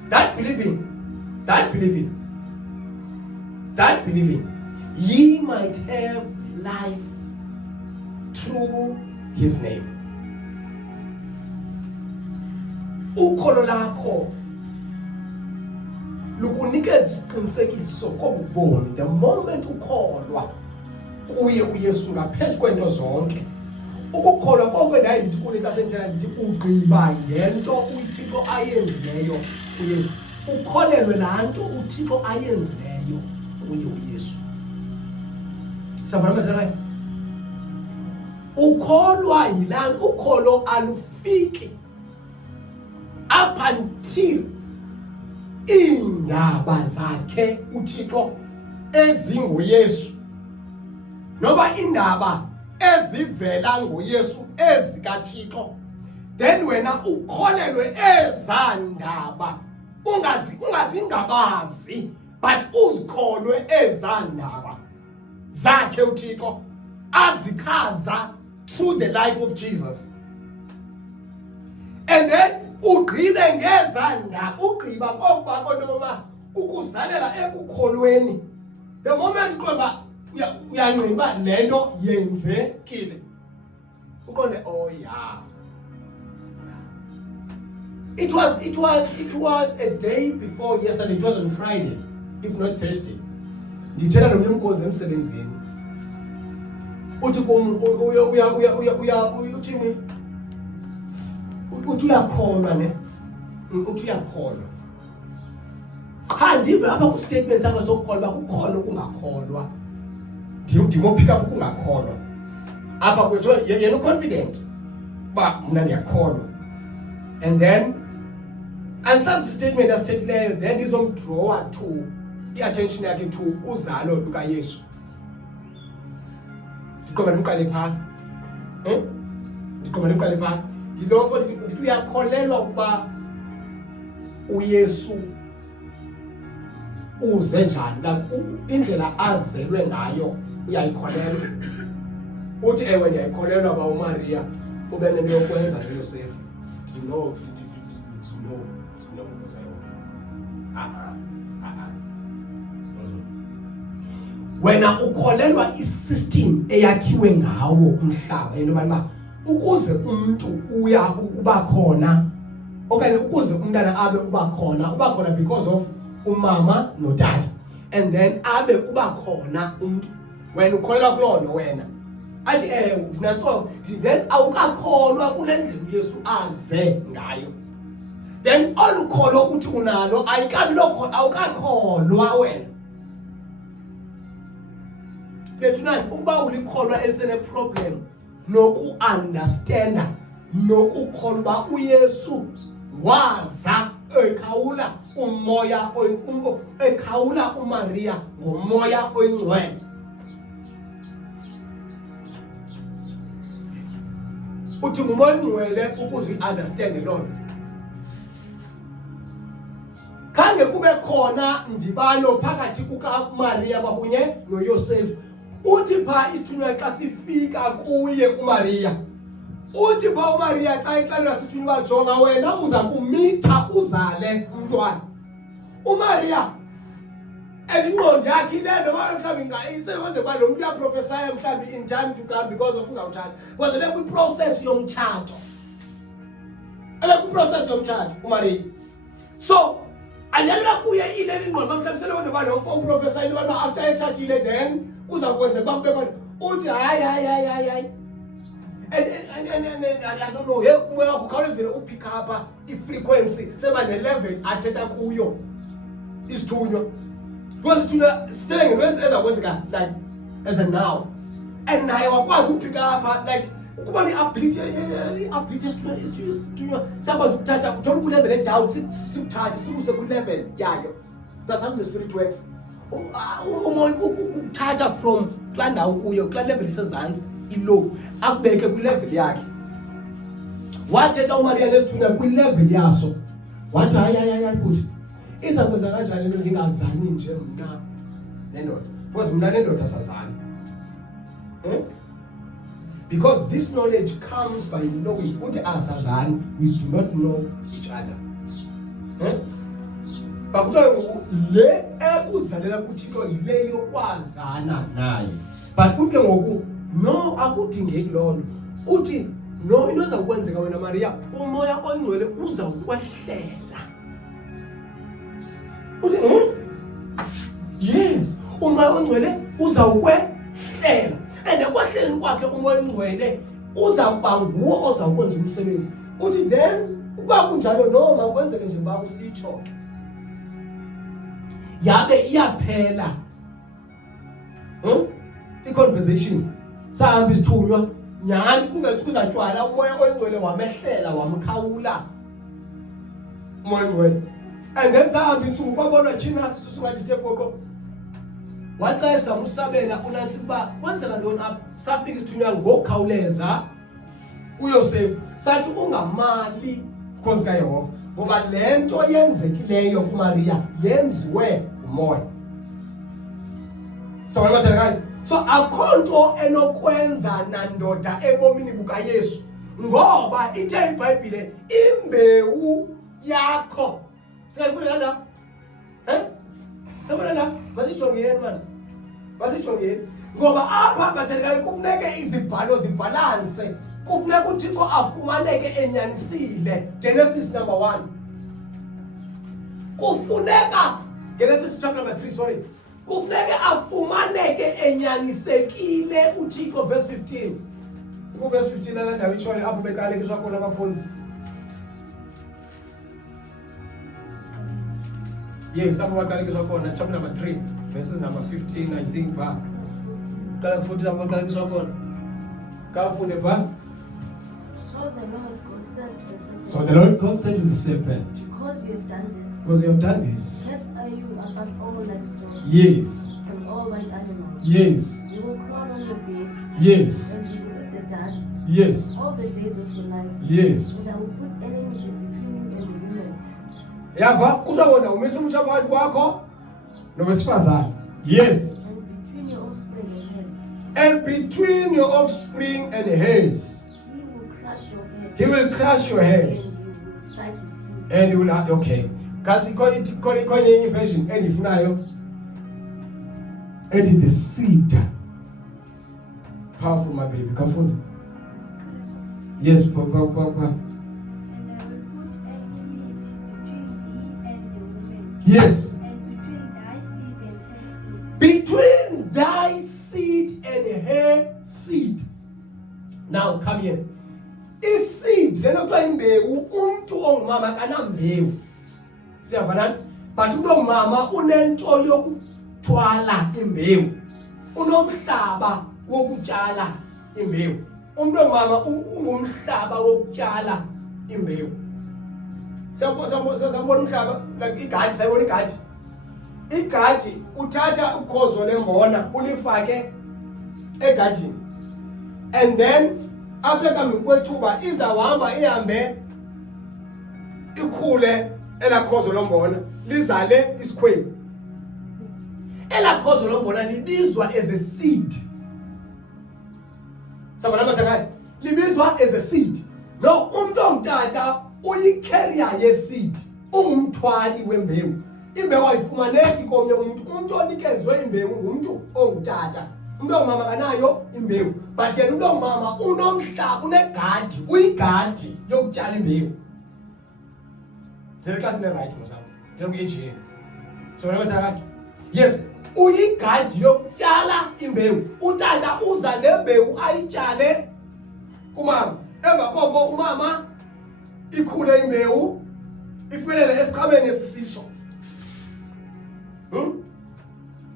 That believing, ye might have life through his name. Ukholo lakho lukunikeza isiqinisekiso kobubomi. The moment ukholwa kuye uYesu ngaphezu kwento zonke, ukukholwa konke naye ndithi kunentasentshela ndithi ugqiba ngento uThixo ayenzileyo kuYesu. Ukholelwe laa nto uThixo ayenzileyo kuye uYesu. Sabona ukholwa yilaa, ukholo alufiki up until iindaba zakhe uThixo ezinguYesu, noba indaba ezivela nguYesu ezikaThixo, then wena ukholelwe ezaa ndaba ungazingabazi but uzikholwe ezandaba zakhe uThixo azikhaza through the life of Jesus. And then ugqibe ngezandla ugqiba kokubakho noma ukuzalela ekukholweni. The moment qoba uyanqimba lento yenzekile uqonde oh yeah. It was a day before yesterday. It was on Friday, if not Thursday. Ndithela nomnye umnkozi emsebenzini. Uthi kum uthini? Uthi uyakholwa ne? Uthi uyakholwa. Cha ndive apha ku statement sakho sokukholwa ukukholwa ukungakholwa. Ndimo pick up ukungakholwa. Apha kwethu yena confident. Ba mina ngiyakholwa. And then answer statement asithethileyo then izomdraw to i-attention yakhe to uzalo lukaYesu. Ndiqoba nimqale pha. Ndiqoba nimqale pha. Ngilofo ndithi uyakholelwa ukuba uYesu uze njani indlela azelwe ngayo uyayikholelwa. Uthi ewe ndiyayikholelwa ba uMaria ube nento yokwenza noYosefu. No. Wena ukholelwa isystem eyakhiwe ngawo umhlaba into bani ukuze umuntu uba khona okanye ukuze umntana abe uba khona because of umama notata and then abe uba khona umuntu wena ukholelwa kulona wena athi natso then awukakholwa kule ndlela uYesu aze ngayo then olukholo uthi unalo ayikabi lokho awukakholwa wena bethuna ukuba ulikholwa elisene problem noku understanda nokukholwa uYesu waza ekhawula umoya ekhawula uMaria ngomoya oyingcwele. Uthi umoya oyingcwele ukuze understand lo khange kube khona ndibalo phakathi kukaMaria kwakunye noYosefu. Uthi pha isithunywa xa sifika kuye uMaria uthi pha uMaria xa ixelela sithunywa jonga wena uza kumitha uzale umntwana. uMaria engqondo yakhe ilento mhlawumbe ngayisebenze ba lo muntu uyaprofesya mhlawumbe in time to come because of uzawuthatha because bekwi process yomtshato uMaria. So anyalwa kuye ile ingqondo mhlawumbe selenze ba lo uprofesya into abantu after etshatile then kuza kwenza bambekho uthi hayi and I don't know umoya wakho khawulezile upick up ifrequency seba ne-level athetha kuyo isithunywa because isithunywa sitele ngenza ezakwenzeka like as a now and naye wakwazi upick up like ukuba ni-update isithunywa siyakwazi ukuthatha uthola ku-level edown sikuthathe sikuse ku-level yayo. That's how the spirit works. Umoya ukuthatha from kulaa ndawo kuyo kulaa level isezantsi ilow akubeke kwi-level yakhe. Wathetha uMaria nesithunywa kwi-level yaso wathi hayi kuthi iza kwenza kanjani lento ndingazani nje mna nendoda because mna nendoda sazani. Because this knowledge comes by knowing uthi asazani we do not know each other. Bakuthiwa le ekuzalela kuThixo yile yokwazana naye. But uthi ngoku no akudingeki lolo. Uthi no into eza kwenzeka wena Maria umoya ongcwele uza ukwehlela. Uthi yes umoya ongcwele uza ukwehlela and ekwehleleni kwakhe umoya ongcwele uza kuba nguwo oza kwenza umsebenzi. Uthi then ukuba kunjalo noma kwenzeke nje ba usitsho yabe iyaphela i-conversation sahamba isithunywa nyani kungathi kuzatywala umoya oyingcwele wamehlela wamkhawula umoya oyingcwele and then sahamba intsuku kwabonwa thina sisungathi stepoko waxesa umsabela unathi kuba kwenzeka ntoni apha safika isithunywa ngokukhawuleza uYosefu sathi ungamali khonzi kaYehova ngoba lento yenzekileyo kuMaria yenziwe umoya. Sabona bathakayo. So akho nto enokwenza nandoda ebomini bukaYesu ngoba ithe iBhayibhile imbewu yakho. Siyayifunda la? Sabona la? Basijongeni man. Basijongeni. Ngoba apha bathakayo kufuneke izibhalo zibalance. Kufuneka uThixo afumaneke enyanisile. Genesis number 1. Kufuneka Genesis chapter number 3, sorry. Kufuneka afumaneke enyanisekile uThixo verse 15. Ku verse 15 la ndawo itshoyo apho bekalekiswa khona abafunzi. Yes, apho bekalekiswa khona chapter number 3 verses number 15 I think back. Kala 14 apho bekalekiswa khona. Ka funde ba? So the Lord God said to the serpent, So the Lord God said to the serpent, because you have done this, because you have done this, cursed are you above all livestock yes, and all wild animals. yes, You will crawl on your bed, yes, and you will eat the dust yes, all the days of your life. yes. And I will put enmity between you and the woman, Yava kutawona umisa umchapati kwakho nowesifazane. Yes. and between your offspring and hers. And between your offspring and hers, He will crush your head, he will crush your head, and you will strike his heel. and you will have, okay. Kasi kwenye version endifunayo ethi the seed. Powerful, my baby. Kafuni. Yes, papa. And I will put enmity between thee and the woman, Yes. and between thy seed and her seed. Between thy seed and her seed. Now come here. Seed lento kuthiwa imbewu, umuntu ongumama kanambewu. Siyavana? But umuntu ongumama unento yokuthwala imbewu. Unomhlaba wokutshala imbewu. Umuntu ongumama ungumhlaba wokutshala imbewu. Siyabona umhlaba, like igadi, sayibona igadi. Igadi uthatha ukhozo lembona ulifake egadini. And then apha kambi kwethuba izawuhamba ihambe ikhule elakhozo lombona lizale isikhwebu. Elakhozo lombona libizwa as a seed. Sabona bathakayo, libizwa as a seed. No, umuntu ongutata uyicarrier yeseed, ungumthwali wembewu. Imbewu ayifumaneki komnye umuntu. Umuntu onikezwe imbewu ngumuntu ongutata. Umuntu ongumama kanayo imbewu, but yena umuntu ongumama unomhlaba, unegadi, uyigadi yokutshala imbewu. Ndile class ne right mosabo. Ndile ku-EGA. So wena bathakayo, yes, uyigadi yokutshala imbewu. Utata uza nembewu ayityale kumama. Emva koko umama ikhule imbewu ifikelele esiqhameni esisiso.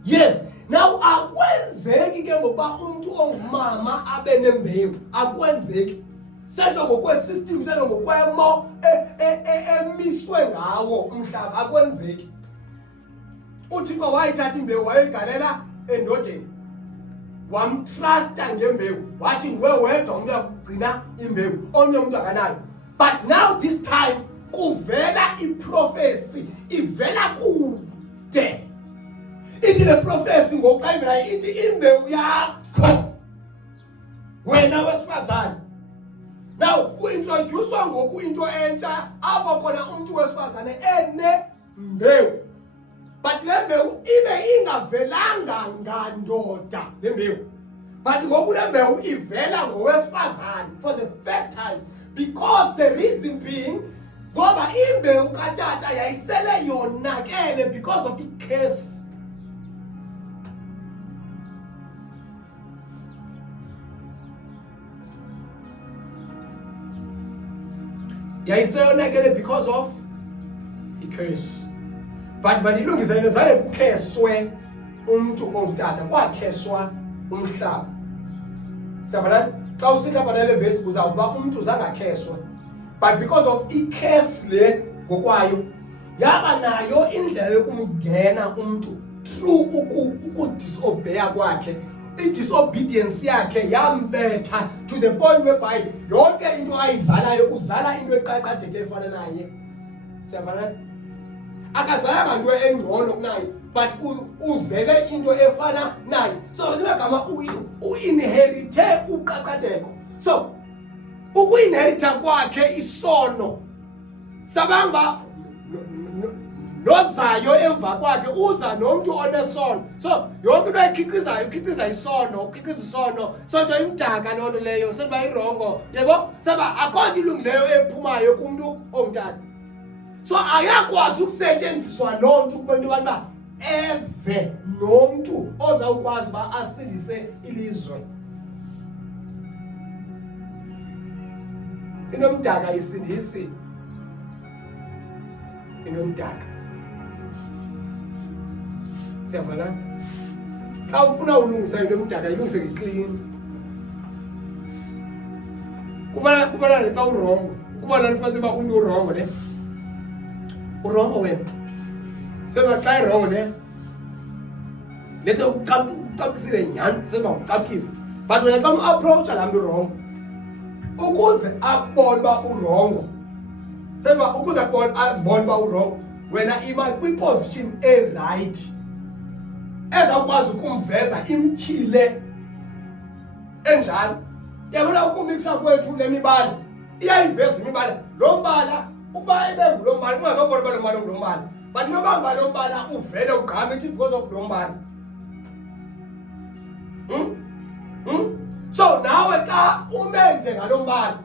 Yes. Now akwenzeki ke ngoba umuntu ongumama abe nembewu. Akwenzeki. Setho ngokwesystem, setho ngokwemo emiswe ngawo umhlaba. Akwenzeki. uThixo wayithatha imbewu wayigalela endodeni, wamtrusta ngembewu, wathi nguwe wedwa umuntu uyakugcina imbewu, omnye umuntu akanayo. But now this time kuvela iprofesi, ivela kude. Ithi le prophecy ngokuqayimela ithi imbewu yakho wena wesifazane. Now kuintroducewa ngoku into entsha apho khona umuntu wesifazane enembewu. But le mbewu ibe ingavelanga ngandoda le mbewu. But ngoku le mbewu ivela ngowesifazane for the first time, because the reason being ngoba imbewu katata yayisele yonakele because of i-curse. Yayiseyonakele because of i-curse. But ilungiselelo zange kukheswe umuntu ongutata, kwakheswa umhlaba. Siyabona xa usihamba nale verse uzawuba umuntu uzangakheswa. But because of i-curse le ngokwayo yaba nayo indlela yokumngena umuntu through ukudisobey kwakhe. I-disobedience yakhe yambetha to the point whereby yonke into ayizalayo uzala into eqaqadeke efana naye. Siyabona? Akazayanga into engcono kunayo, but uzele into efana nayo. So ngemagama uinherite uqaqadeko. So ukuinherita kwakhe isono sabanga nozayo emva kwakhe uza nomuntu onesono. So yonke into ayikhiqizayo ukhiqiza isono, ukhiqiza isono. So nje imdaka nonto leyo seba irongo. Yebo? Seba akhona ilungileyo ephumayo kumuntu omdala. So ayakwazi ukusetshenziswa lonto kubantu bana eze nomuntu ozawukwazi ba asindise ilizwe. Inomdaka isindisi. Inomdaka. Siyabona? Xa ufuna ulungisa into omdaka ilungise ngeclean. Kufana xa urongo. Kubona lifanele ba umuntu urongo ne. Urongo wena. Seba xa irongo ne. Lethe uqaphisile nyani seba uqaphisa. But wena xa approach la muntu urongo. Ukuze abone ba urongo. Seba ukuze azibone ba urongo. Wena ima kwi-position right. Ezawukwazi ukumveza imtyhile enjalo. Yabona ukumixa kwethu lemibala. Iyayiveza imibala. Lo mbala ukuba ibe ngulo mbala ungazobona ba lo mbala ngulo mbala. But nobamba lo mbala uvele ugqame ithi because of lo mbala. So nawe xa umenze ngalo mbala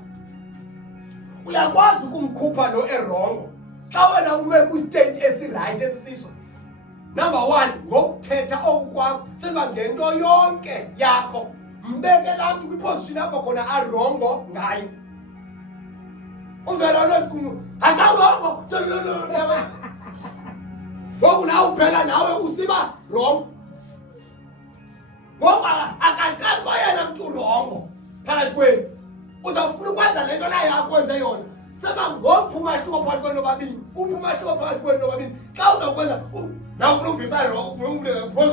uyakwazi ukumkhupha lo erongo. Xa wena ume ku state esiright esisiso. Number 1, ngokuthetha okukwakho seba ngento yonke yakho mbeke lantu kwiposition yakho khona arongo ngayo. Uzela nonke asarongo ngoku nawe uphela nawe usiba wrong. Ngoku akaqaqo yena mntu rongo phakathi kwenu. Uzawufuna ukwenza lento nayo akwenze yona. Seba ngophuma hluko phakathi kwenu babini. Uphuma hluko phakathi kwenu babini. Xa uzawukwenza na ufuna uvisa ro, ufuna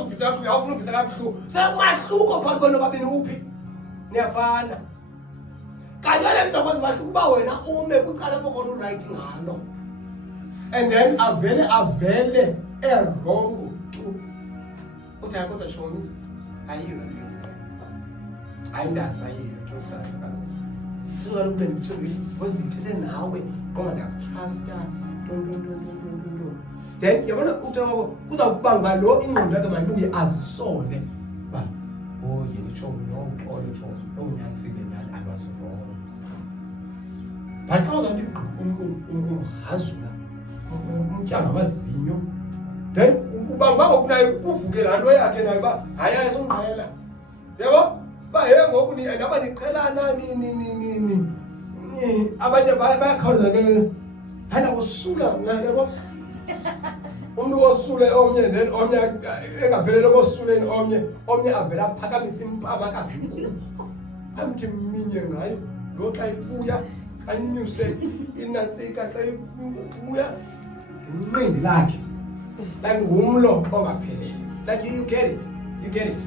uvisa kuphi, awufuna uvisa kabuhlungu. Semahluko phakathi kwenu babini uphi? Niyafana. Kanti wena bizakwazi bahluka uba wena ume kuqala khona uright ngalo. And then avele wrong too. Uthi kodwa shomi ayiyo lenze. Ayindasayiyo tosaka. Singalo kube ngithembi, ngithethe nawe ngoba ndakutrust. Then yabona uthawo kuzawubanga lo ingqondo yakhe mayibuye azisole ba yini chomi no xolo chomi onyanisile nyani abasifona. But xa uzawuthi umhazula umtyanga amazinyo then ubanga ngokunayo uvuke laa nto yakhe nayo ba hayi ayisonqela. Yebo ba ngoku naba niqhelana abanye bayakhawuleza ke hana kusula mna yebo. Umuntu osule omnye then omnye engaphelele kosuleni omnye avela aphakamisa impama kazinkulu amthi minye ngayo lo xa ibuya anyuse inansika xa ibuya inqindi lakhe like ngumlo ongaphelele. Like you get it.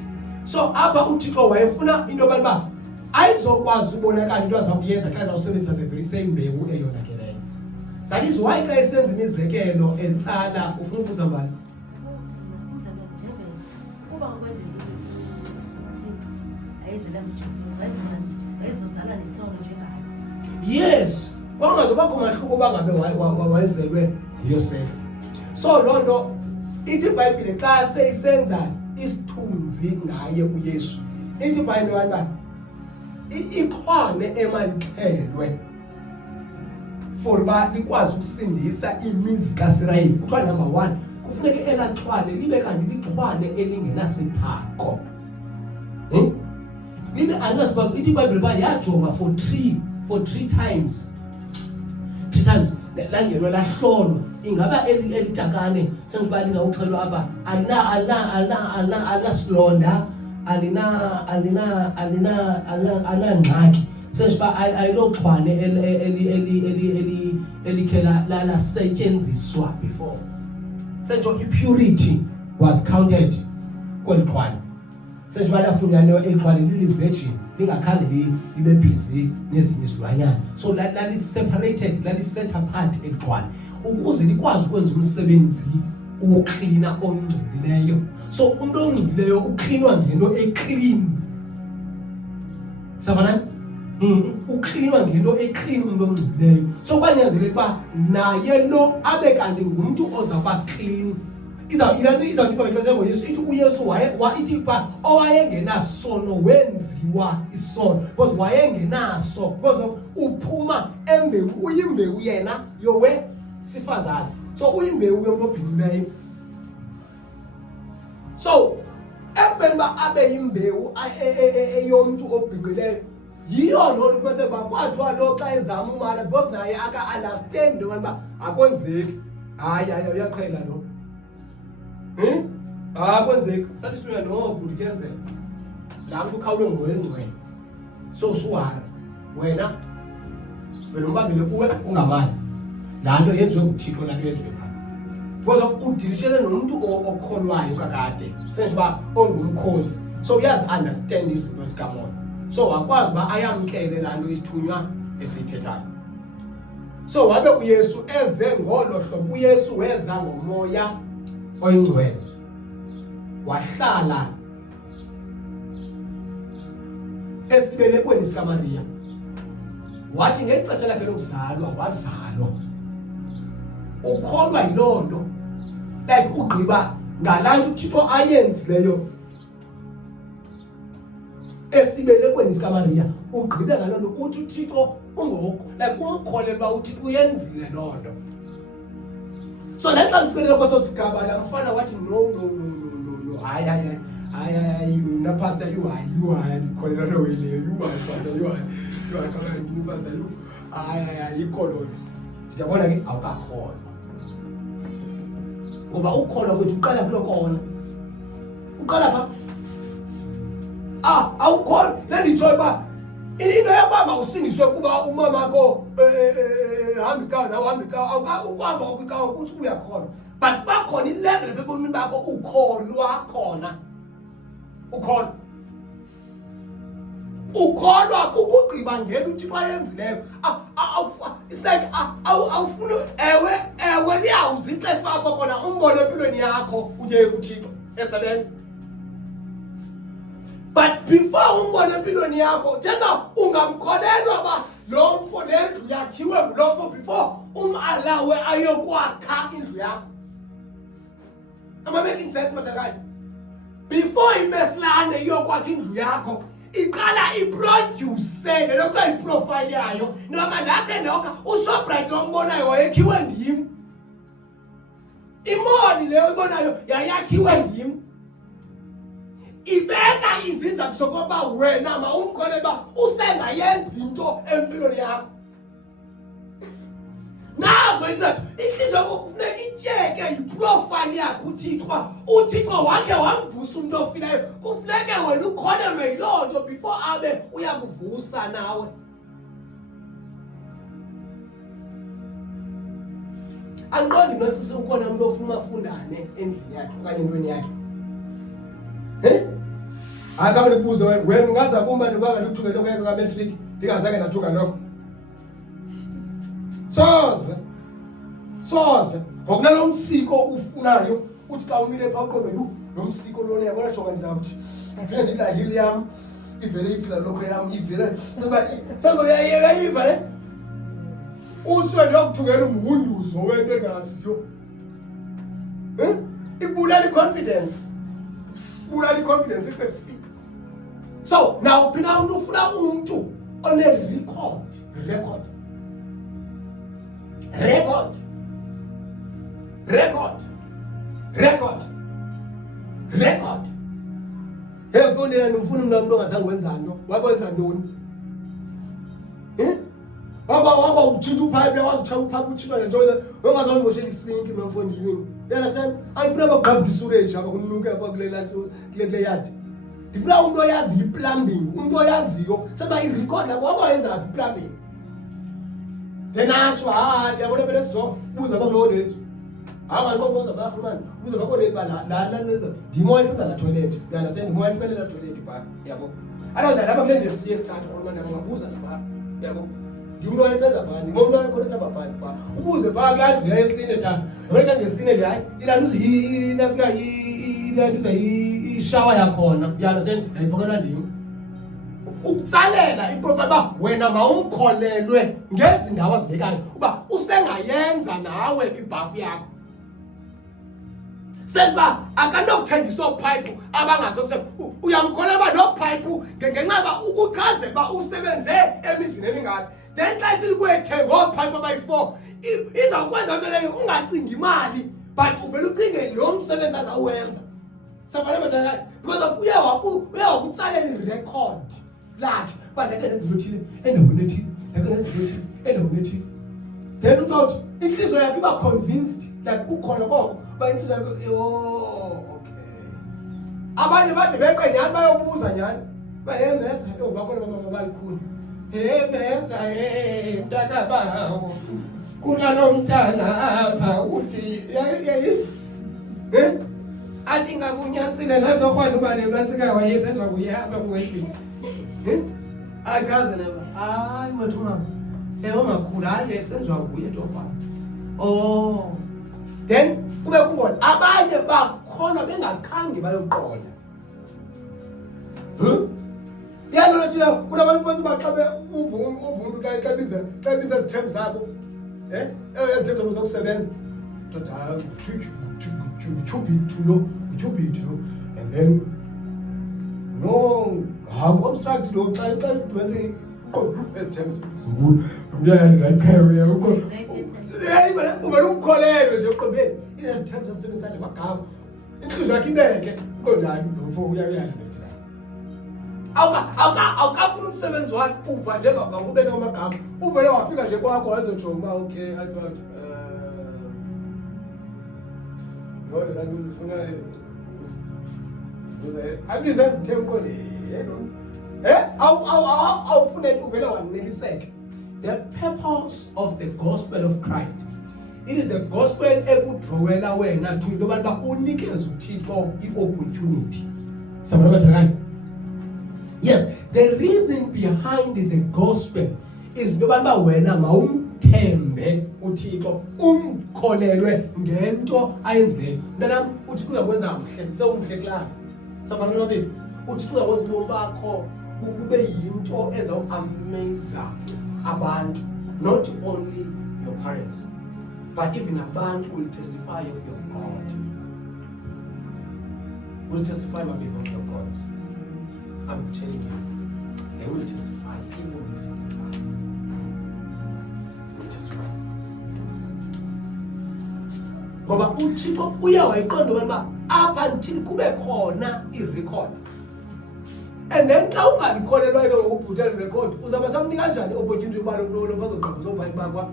So apha uThixo wayefuna into yokuba ayizokwazi ubonakala into azakuyenza xa ezawusebenzisa the very same mbewu eyonakeleyo. That is why xa esenza imizekelo entsala ufuna ukuza mbali. Yes, kwangazobakho mahluko bangabe wayezelwe Yosef. So loo nto ithi iBhayibhile xa seyisenza isithunzi ngaye uYesu. Ithi iBhayibhile wanda iqhwane emanixhelwe for ba likwazi ukusindisa imizi kaSirayeli. Kuthiwa number 1 kufuneka elaxhwane libe kanti lixhwane elingenasiphako. Libe alasiphako. Ithi iBhayibhile ba yajonga for 3 times. 3 times langelwe lahlolwa ingaba elitakane sengiba lizawuxhelwa apha alina silonda alina ngxaki sesiba ayiloxhwane elikhe lasetyenziswa before. Sentsho purity was counted kweli xhwane. Senjibala afuna lo equality virgin lingakhange libe busy nezinye izilwanyana. So lali separated, lali set apart eqwala ukuze likwazi ukwenza umsebenzi ucleaner ongcilileyo. So umuntu ongcilileyo ucleanwa ngento eclean. Sabana ucleanwa ngento eclean umuntu ongcilileyo. So kwanyanzeleka ba naye lo abe kanti ngumuntu ozaba clean. Izawuthi baxesha Yesu ithi uYesu ithi ba owayengenasono wenziwa isono because wayengenaso because of uphuma embewu uyimbewu yena yowe sifazane. So uyimbewu yomuntu obhinqileyo. So embenba abe yimbewu eyomuntu obhinqileyo yiyo lolu bese bakwathiwa lo xa ezama umala because naye aka understand ngoba akwenzeki. Hayi uyaqhela lo. Kwenzeka satisfiwe no good kenzeka la muntu khawule ngwengcwe so suwara wena vele umbambile kuwe ungamali la nto yenziwe nguThixo la nto yenziwe pha because of udilishene nomuntu okholwayo kakade senjiba ongumkhonzi so uyazi understand izinto zikamoya so wakwazi ba ayamkele la nto isithunywa esithethayo. So wabe uYesu eze ngolo hlobo uYesu weza ngomoya oyingcwele wahlala esibelekweni sikaMaria wathi ngexesha lakhe lokuzalwa wazalwa ukholwa yilonto like ugqiba ngalantu uThixo ayenzileyo esibelekweni sikaMaria ugqiba ngalonto uthi uThixo ungoko like umkholelwa uThixo uyenzile lonto. So that time feel like so sigaba la mfana wathi no hayi na pastor you are kholelwa lo wile you are pastor you are kholelwa pastor you hayi ikholwa ngiyabona ke awukakholwa ngoba ukholwa kwethu uqala kulokona uqala pha awukholwa lenditsho ba into yabamba usindiswe kuba umama wakho hamba ukuhamba kwikawo ukuthi uyakholwa but bakhona ilevel bebomini bakho ukholwa khona ukholwa kukugqiba ngeke uthi bayenzileyo it's like awufuna ewe liyawuzi ixesha bakho khona umbone empilweni yakho uye kuThixo esebenza. But before umbone empilweni yakho njengoba ungamkholelwa ba lo mfo lendlu yakhiwe ngulo mfo before umalawe ayokwakha indlu yakho. Am I making sense mathakani? Before imeslane iyokwakha indlu yakho iqala iproduce lokho iprofile yayo noma ndakhe ndokha uShoprite lo mbonayo wayekhiwe ndim. Imoli leyo ibonayo yayakhiwe ndim. Ibeka izizathu sokuba wena mawumkholelwa usengayenza into empilweni yakho. Nazo izathu inhliziyo kufuneka ityeke iprofile yakho uThixo wakhe wamvusa umuntu ofileyo kufuneke wena ukholelwe yiloo nto before abe uyakuvusa nawe. Andiqondi nosisi ukona umuntu ofuna umafundane endlini yakhe okanye entweni yakhe. Akabe nibuze wena ungaza kumba ndibanga luthungele lokho ka matric ndingazange ndathunga lokho. Soze ngokunalo msiko ufunayo uthi xa umile pha uqondwe lo msiko lona yabona jonga ndizawuthi aphinde ndidla hili yam ivele ithi la lokho yam ivele ngoba sambo yayiva le uswe ndokuthungela umhunduzo wento engaziyo. Ibulala confidence if fit. So now phina umuntu ufuna umuntu one record. Efundela nomfuna umuntu ongazange wenza nto wakwenza ntoni? Waba uchitha upipe wazuchaya upipe uchipa njengoba ongazange ngoshela isinki nomfundi yini. Yena sen ayifuna abagqabha isurage abakunuke abakulela kule yard. Ndifuna umuntu oyazi iplumbing, umuntu oyaziyo seba irecord la wakwenza iplumbing. Then asho ndiyabona phela sizo buza bakulo lethu. Abangoboza bayafumana uze bakone la ndimoya senza la toilet. You understand? Ndimoya ifike la toilet ba. Yabo. Alona laba kule nje siye start khona ngabuza lapha. Yabo. Ngimlo wayesenza bani? Ngimlo wayekhona bani ba. Ubuze ba kulathi le sine ta. Wena ngesine le hayi. Inathi ishower yakhona. You understand? Ayifokela ndimi. Ukutsalela iprofile ba wena mawumkholelwe ngezindawo azibekayo uba usengayenza nawe ibhafu yakho. Selba akanokuthengiswa upipe abangazokusema uyamkholelwa lo pipe ngenxa ba ukuchaze ba usebenze emizini emingaphi. Then xa isithi kwethenga opipe abayi4 izawukwenza into leyo ungacingi imali but uvela ucinge lo msebenzi azawenza. Safanele manje because uyawakutsalela irecord lakhe but akenza lothile endaweni ethile akenza lothile endaweni ethile. Then uthi inhliziyo yakhe iba convinced like ukhona konke ba inhliziyo yakhe okay. Abanye bade beqe nyani bayobuza nyani bayemeza bakhona baba bayikhulu beza mntaka kunanomntana apha uthi athi ngakunyanisile lapho khona ubane batsika wayesezwa kuyapha kuwehli akaze naba hayi mathuma makhulu hayi esenzwa kuye tofa. Oh then kube kungona abanye bakhona bengakhange bayoqonda. Yalo lothi kunabantu bathi baxabe uvundu kayibiza izithembu zakho ezithembu zokusebenza toda chubit and then no how abstract lo xa bese ezithembu zibulu umyani right there hey bana uba umkholelo nje uqobeni izithembu zasebenzisana magama inhliziyo yakhe ibeke kodwa lo uyayazi awukafuna umsebenzi wakhe uva nje ngakubetha amagama uvele wafika nje kwakho wazojonga okay I thought yona kanti uzifuna abiza izithembu kole awufune uvele waneliseke. The purpose of the gospel of Christ, it is the gospel ekudrowela wena to into abantu unikeze uThixo i-opportunity. Sabona bathakani? Yes, the reason behind the gospel is nobamba wena mawumthembe uThixo umkholelwe ngento ayenzileyo. Mntanam uthi uzakwenza kuhle sewumhle klaro. Safana nobe uthi uzakwenza ubomi bakho kube yinto ezawu-amaza abantu, not only your parents but even abantu will testify of your God. Will testify my people of your God. I'm telling you, they will testify. People will testify. Will testify. Ngoba uThixo uyawayiqonda wena apha until kube khona i-record. And then xa ungabikholelwa ke ngokubhutha i-record uzaba samnika kanjani opportunity uba lo bazoqhamuza uzophayiphi bakwa?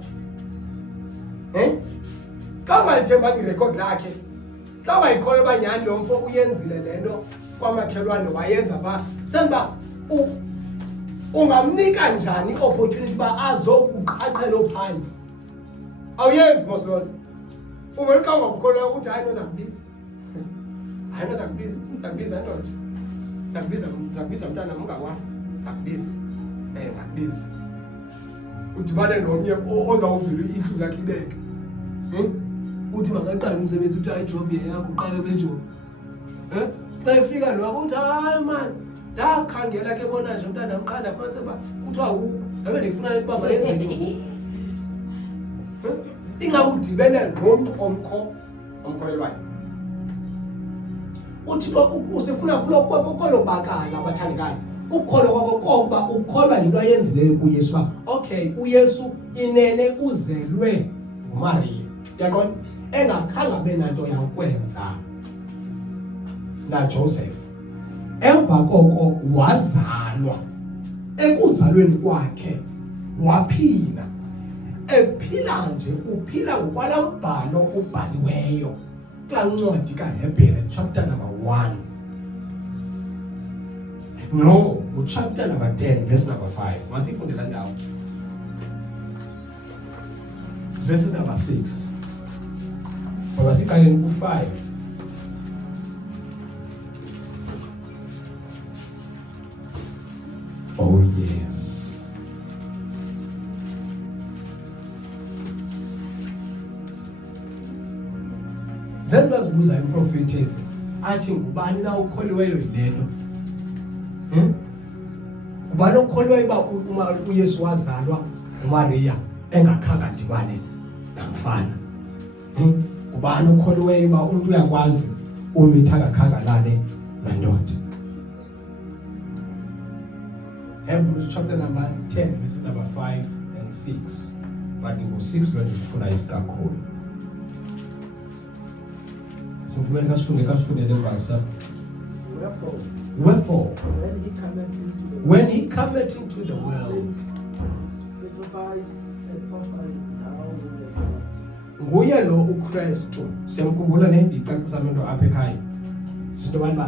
Xa ungayithembanga i-record lakhe, xa ungayikholelwa nyani lo mfo uyenzile lento kwamakhelwane wayenza ba senba ungamnika njani opportunity ba azokuqhaqhela ophansi? Awuyenzi mosololo. Uvele xa ungakholelwa ukuthi hayi nozakubiza. Hayi nozakubiza, zakubiza ndoda. Zakubiza mntana mungakwazi. Zakubiza. Zakubiza. Udibane nomnye ozawuvula inhliziyo yakhe ibeke. Uthi makaqale umsebenzi uthi hayi job yakho uqale bejob. Xa efika lo uthi hayi man ndakhangela ke bona nje umntana amqanda mase ba kuthiwa ukho ngabe ndifuna ukuba mayenze nini ingakudibene nomuntu omkholelwayo uthi usefuna kulo bakala abathandekayo ukholwa kwakho kokuba ukholwa into ayenzileyo kuYesu ba okay uYesu inene uzelwe nguMaria yaqonda engakhange abe nanto yakwenza na Joseph. Emva koko wazalwa. Ekuzalweni kwakhe waphila. Ephila nje uphila ngokwalambhalo ubhaliweyo. Kula ncwadi kaHebrew chapter number 1. No, chapter number 10 verse number 5. Masifundela ndawo. Verse number 6. ngoba siqaleni ku-5. Oh yes. Zengazibuza improfetess athi ngubani na ukholiweyo yilento? Ubani okholwayo uba uma uYesu wazalwa uMaria engakhanga dibane namfana? Ubani okholwayo uba umuntu uyakwazi umitha akakhanga lale nandoda? Hebrews chapter number 10 verses number 5 and 6. But ngo-6 lo ndifuna isikakhulu. Simfumene kasifundele verse. Wherefore, when he cometh into the world, sacrifice and offering now in his heart. nguye lo uKristu. Siyamkhumbula ne icacisa lento apha ekhaya. Sinto bani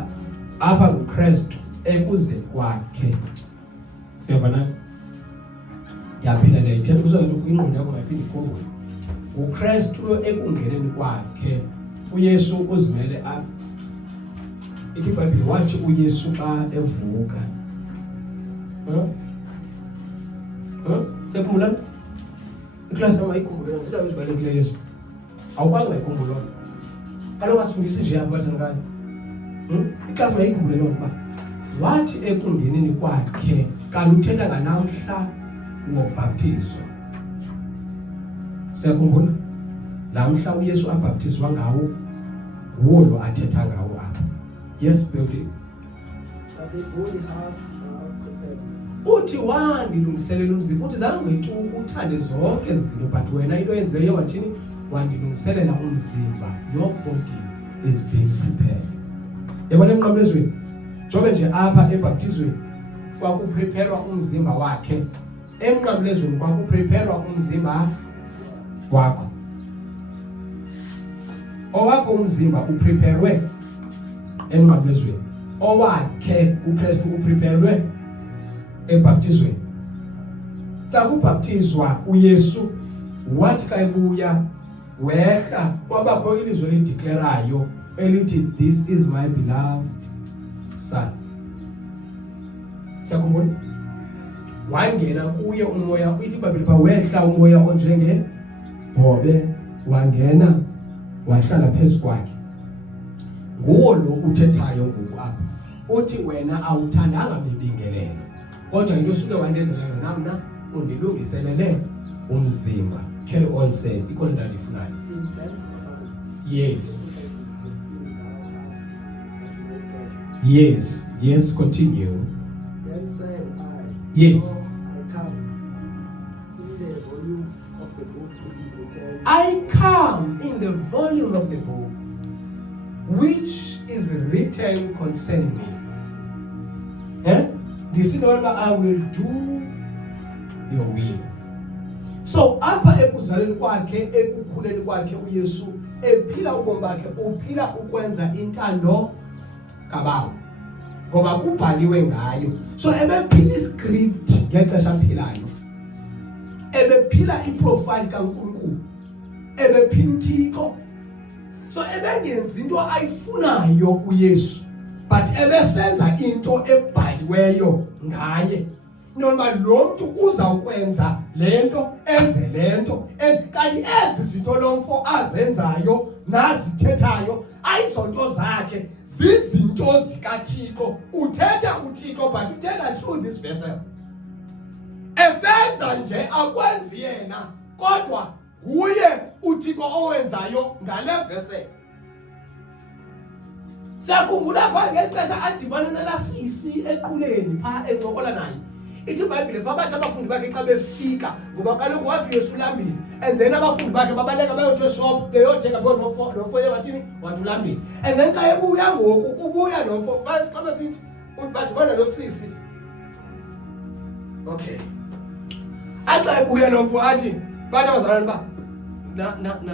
apha uKristu ekuze kwakhe. Siyabona? Yaphinda ndayithetha kuzonto kwingqondo yakho ngaphinde ikhumbule. uKristu lo ekungeneni kwakhe. uYesu uzimele apha. Ithi iBhayibheli wathi uYesu xa evuka. Siyakhumbula? Iklasi amayikhumbule ngizithabe ezibalekile Yesu. Awukwazi ukukhumbula. Kaloku asifundisi nje abathana ngani. Iklasi mayikhumbule lo kuba wathi ekungeneni kwakhe kanti uthetha nganamhla ngokubhaptizwa. Siyakhumbula? Namhla uYesu abhaptizwa ngawo nguwo lo athetha ngawo apha. Yes, building. That the body has prepared. Uthi wandilungiselela umzimba. Uthi zange ngithi uthande zonke izinto but wena into yenzileyo wathini? Wandilungiselela umzimba. Your body is being prepared. Yabona emnqamlezweni. Jobe nje apha ebhaptizweni kwakupreparwa umzimba wakhe. Emnqamlezweni kwakupreparwa umzimba wakho. Owakho umzimba upreparwe emnqamlezweni. Owakhe uKristu upreparwe ebhaptizweni. Xa kubhaptizwa uYesu wathi xa ebuya wehla kwabakho ilizwi elideclarayo elithi this is my beloved son. Siyakhumbula? Wangena kuye umoya uyithi iBhayibheli pha wehla umoya onjenge bhobe wangena wahlala phezu kwakhe. Nguwo lo uthethayo ngoku apha. Uthi wena awuthandanga mibingelelo kodwa into osuke wandenzela yona mna undilungiselele umzimba. Carry on say ikhona into endifunayo. In that offerings. Yes. Receive thou hast and Yes. Yes, continue. then said I, Yes. Lo, I come. In the volume of the book which is written. I come in the volume of the book which is written concerning me. This is what I will do your will. So apha ekuzaleni kwakhe ekukhuleni kwakhe uYesu ephila ubomi bakhe uphila ukwenza intando kaBaba. Ngoba kubhaliwe ngayo. So ebephila iscript ngexesha aphilayo. Ebephila iprofile kaNkulunkulu. Ebephila uThixo. So ebengenzi into ayifunayo uYesu but ebesenza into ebhaliweyo ngaye. Noma lo muntu uzawukwenza lento enze lento kanti ezi zinto lomfo azenzayo nazithethayo ayizonto zakhe zizinto zikaThixo. Uthetha uThixo but uthetha through this vessel. Esenza nje akwenzi yena kodwa nguye uThixo owenzayo ngale vessel. Sakhumbula pha ngexesha adibana nalasisi equleni pha encokola naye. Ithi iBhayibheli babathi abafundi bakhe xa befika ngoba kaloku wathi Yesu ulambile and then abafundi bakhe babaleka bayothe shop beyothenga nomfo yewathini wathi ulambile and then xa ebuya ngoku ubuya nomfo xa besithi bathi bana lo sisi. Okay. Axa ebuya nomfo athi bathi abazalwane ba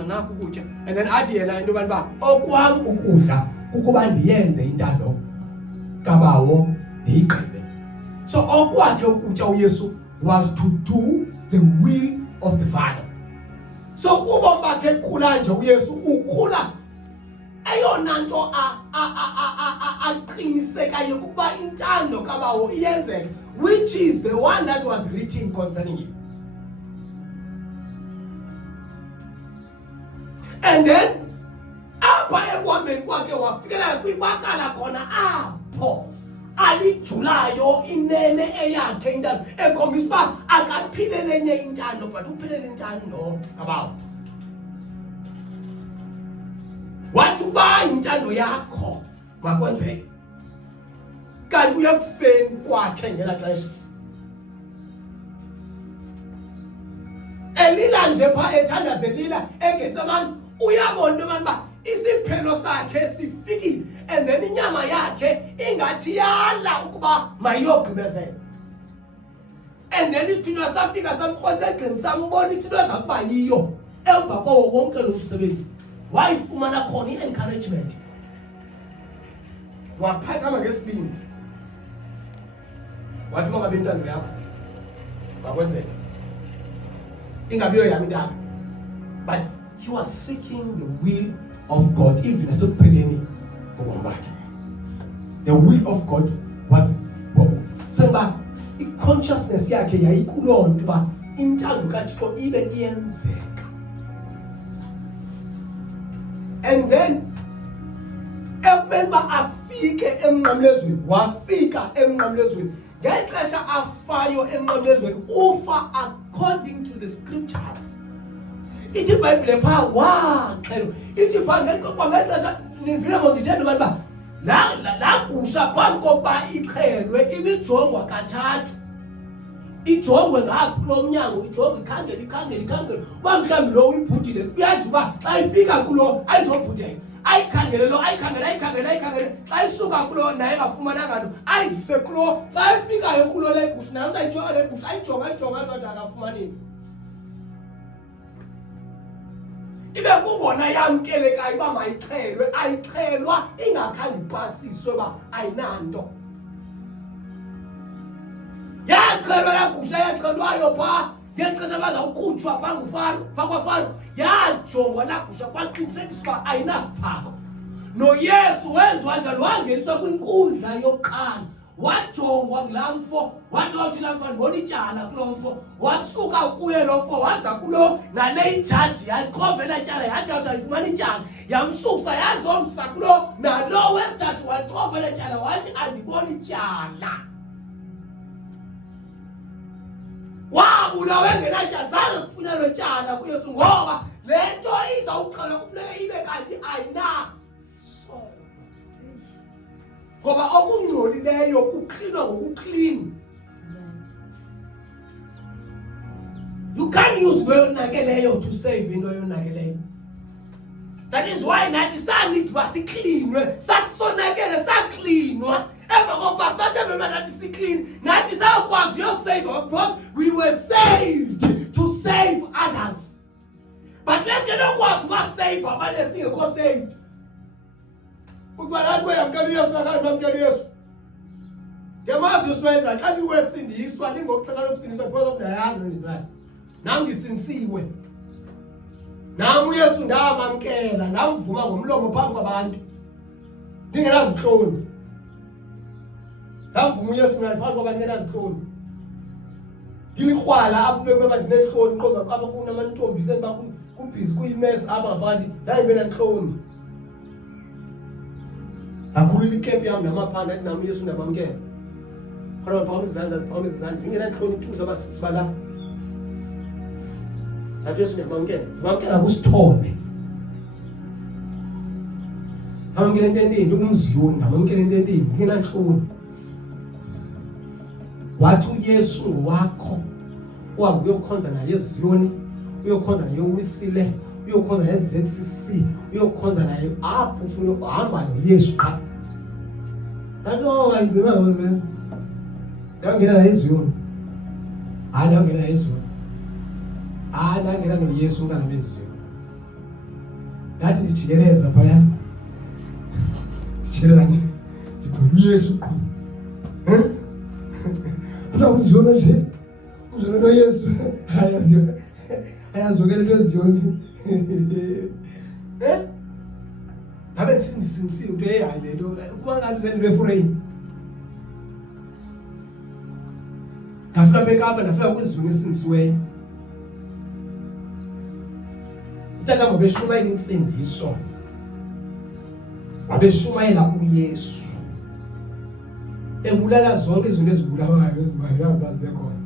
na ukutya and then athi yena into bani ba okwam ukudla ukuba ndiyenze intando kaBawo ndiyigqibe. So okwakhe ukutya uYesu was to do the will of the Father. So ubomi bakhe ekhula nje uYesu ukhula eyona nto aqinisekayo ukuba intando kaBawo iyenzeka, which is the one that was written concerning him. And then apha ekuhambeni kwakhe wafikelela kwibakala khona apho alijulayo inene eyakhe intando, ekhombisa uba akaphile nenye intando but uphile intando kaBawo. Wathi uba intando yakho makwenzeke, kanti uye kufeni kwakhe ngela xesha elila nje pha ethandaze lila eGetsemane, uyabona into uba isiphelo sakhe sifikile, and then inyama yakhe ingathi yala ukuba mayiyogqibezela. And then isithunywa safika samkhontsa egxini sambonisa into ezakuba yiyo emva kwawo wonke lo msebenzi. Wayifumana khona i-encouragement, waphakama ngesibini wathi mangabe intando yakho makwenzeke, ingabiyo yami intando. But he was seeking the will of God even esekupheleni kobomi bakhe. The will of God was sengoba i-consciousness yakhe yayikuloo nto uba intando kaThixo ibe iyenzeka. And then ekubeni uba afike emnqamlezweni, wafika emnqamlezweni. Ngexesha afayo emnqamlezweni ufa according to the scriptures. Ithi iBhayibhile phaa waxelwa, ithi phaa ngexesha nivile ngondithenda uba laa gusha phambi kokuba ixhelwe ibijongwa kathathu. Ijongwe ngapha kulo mnyango, ijongwe ikhangele uba mhlawumbi lo uyibhudile, uyazi uba xa ifika kulo ayizobhudeka, ayikhangele lo, ayikhangele xa isuka kulo naye engafumananga nto ayizise kulo, xa ifikayo kulo le gusha naye uzayijonga le gusha ayijonga kodwa akafumani. Ibe kungona yamkelekayo uba mayixhelwe, ayixhelwa ingakhange ipasiswe uba ayinanto. Yaxhelwa laa gusha yaxhelwayo phaa ngexesha bazawukhutshwa phaa kwaFaro, yajongwa laa gusha kwaqinisekiswa uba ayinasiphako. NoYesu wenziwa njalo, wangeniswa kwinkundla yokuqala, wajongwa ngulaa mfo, wathi laa mfo ndibona ityala kuloo mfo, wasuka kuye loo mfo waza kulo nale ijaji yaliqhova elaa tyala yathi ayifumana ityala, yamsusa yazomsa kulo nalo wesithathu waliqhova elaa tyala wathi andiboni ityala. Wabulawa engenatyala, zange kufunyanwe tyala kuYesu ngoba le nto izawuxhelwa kufuneka ibe kanti ayinasono. Ngoba okungcolileyo kuklinwa ngokuklini. You can't use into yonakeleyo to save into yonakeleyo. That is why nathi sanithi uba siklinwe, sasonakele saklinwa. Emva kokuba sathembe nathi siklini, nathi sakwazi uyosave because we were saved to save others. But besingenokwazi ukubasave abanye singekho saved. Ukubana kuyamkela uYesu nakani bamkela uYesu. Ngemazi uSibenza xa liwesindiswa lingokuxesha lokusindiswa because of the hand ngizayo. Nami ngisindisiwe. Nami uYesu ndamamkela, ndamvuma ngomlomo phambi kwabantu. Ndingenazinhloni. Ndamvuma uYesu phambi kwabantu ngenazinhloni. Ngilikhwala apho beba ndinehloni qonga kwaba kunamantombi senba kubhizi kuyimess apha ngaphakathi, zange ibe nanhloni. Akhulula ikephi yami namaphanda athi nami uYesu ndamamkela. Khona phakathi izandla, ngingenanhloni tu zabasisi bala. Athi Yesu ndamamkela, ndamamkela kusithole. Ndamamkela entendeni ukumziyoni, ndamamkela entendeni ngingenanhloni. Wathi uYesu ngowakho, uhambe uyokhonza naye eZiyoni, uyokhonza naye uWisile, uyokhonza naye eZCC, uyokhonza naye apho ufuna ukuhamba noYesu qha. Kanti kanzima wena. Ndangena naye eZiyoni. Ndangena naye eZiyoni. Ndangena noYesu umntana beZiyoni. Ndathi ndijikeleza phaya. Ndijikeleza ndithi uYesu qha. Uzona nje, uzona noYesu, hayi ayazokela into eziyoni ngabe sinisiwe ukuthi hey hayi lento kuba ngathi senirefrain ngafika bekapa nafika kwizulu esinisiweyo utata mabeshumayela insindiso wabeshumayela uYesu ebulala zonke izinto ezibulawayo ezimayela abantu bekhona.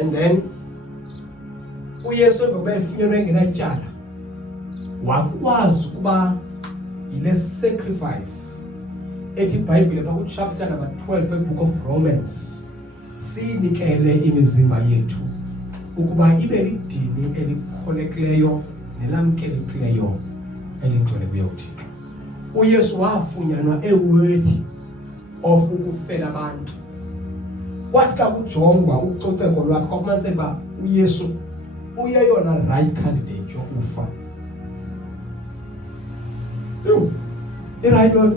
And then uYesu ngoba efunyenwe ngenatyala wakwazi ukuba ile sacrifice ethi iBhayibhile lapha ku-chapter number 12 book of Romans sinikele imizimba yethu ukuba ibe lidini elikholekileyo nelamkelekileyo elingcwele kuye uThixo. uYesu wafunyanwa eworthy of ukufela abantu. Kwathi xa kujongwa ucoceko lwakhe kwafumaniseka uba uYesu uyeyona right candidate yokufa. I-right one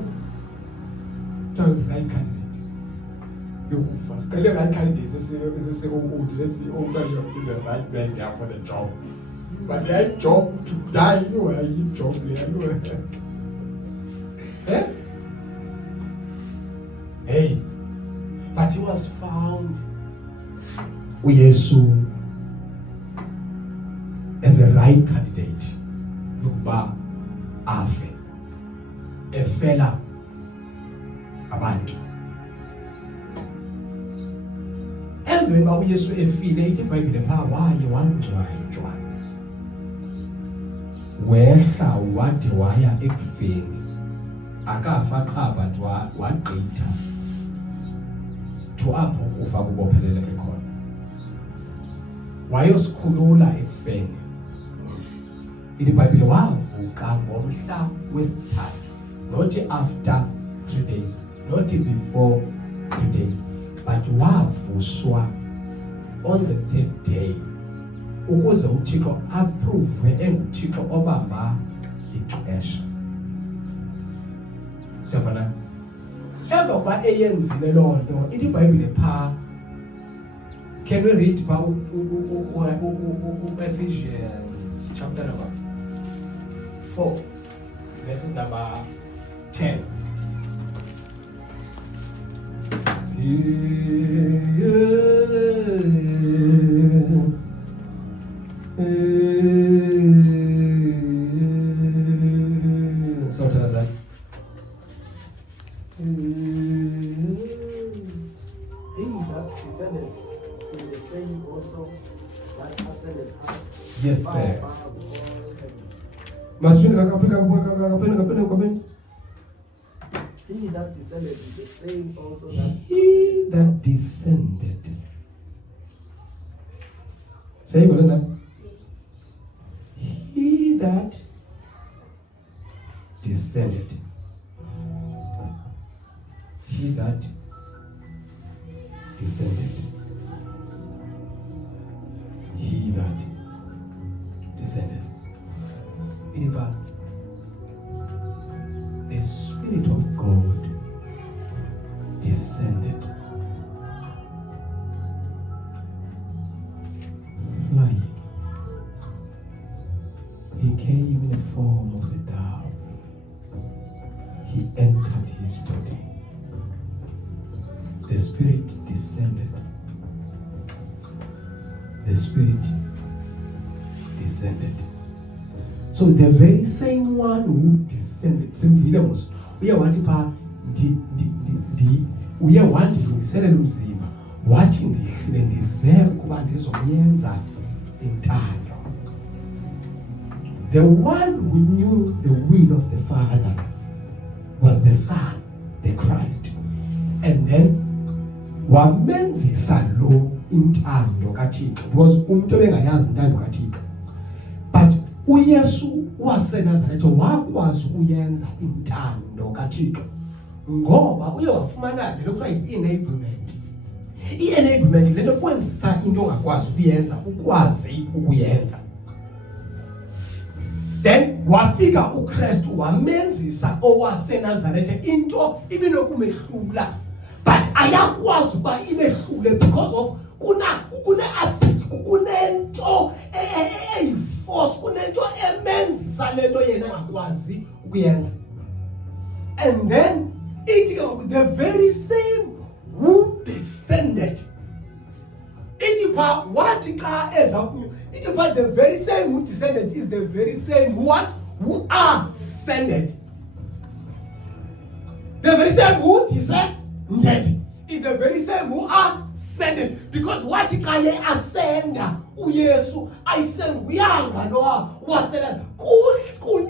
right candidate yokufa. Sicele right candidate esese-old is a right man there for the job. But the right job to die, you know where you job there. Eh? Hey, but he was found uYesu as a right candidate yokuba afe efela abantu. Emveni uba uYesu efile ithi iBhayibhile phaa waye wangcwatywa wehla wade waya ekufeni akafa qha but wagqitha to apho ukufa kubopheleleke khona. Wayosikhulula ekufeni. iBhayibhile wavuka ngomhla wesithathu, not after 3 days, not before 3 days, but wavuswa on the 3rd day ukuze uThixo approve enguThixo obamba ixesha. Siyabona? Emva kokuba eyenzile loo nto ithi iBhayibhile phaa, can we read phaa Ephesians chapter number 4 verses number 10. So tell us that. He that descended in the same also that ascended high. Yes, far sir. above all heavens. Maswini kakapenda. He that descended in the same also that He that descended. Say what is that? He that descended. He that descended. He that descended. Anybody? The Spirit of God descended, flying. He came in the form of a dove. He entered his body. The Spirit descended. The Spirit descended. So the very same one who descended, same Williams, uye wathi pha uye wandilungiselela umzimba wathi ndihle ndize ukuba ndizomyenza intando. The one who knew the will of the Father was the Son, the Christ, and then wamenzisa lo intando kaThixo, because umuntu ebengayazi intando kaThixo. But uYesu waseNazaretha wakwazi ukuyenza intando kaThixo ngoba uye wafumana le kuthiwa yi-enablement. I-enablement lento kwenzisa into ongakwazi ukuyenza ukwazi ukuyenza. Then wafika uKristu wamenzisa owaseNazaretha into ibinokumehlula, but ayakwazi uba ibehlule because of kunento eyiforce, kunento emenzisa lento yena angakwazi ukuyenza. And then ithi ke ngoku the very same who descended, ithi pha wathi xa eza ithi pha the very same who descended is the very same who ascended. The very same who descended is the very same who ascended, because wathi xa ye ascenda uYesu ayisenguyanga lowa wasela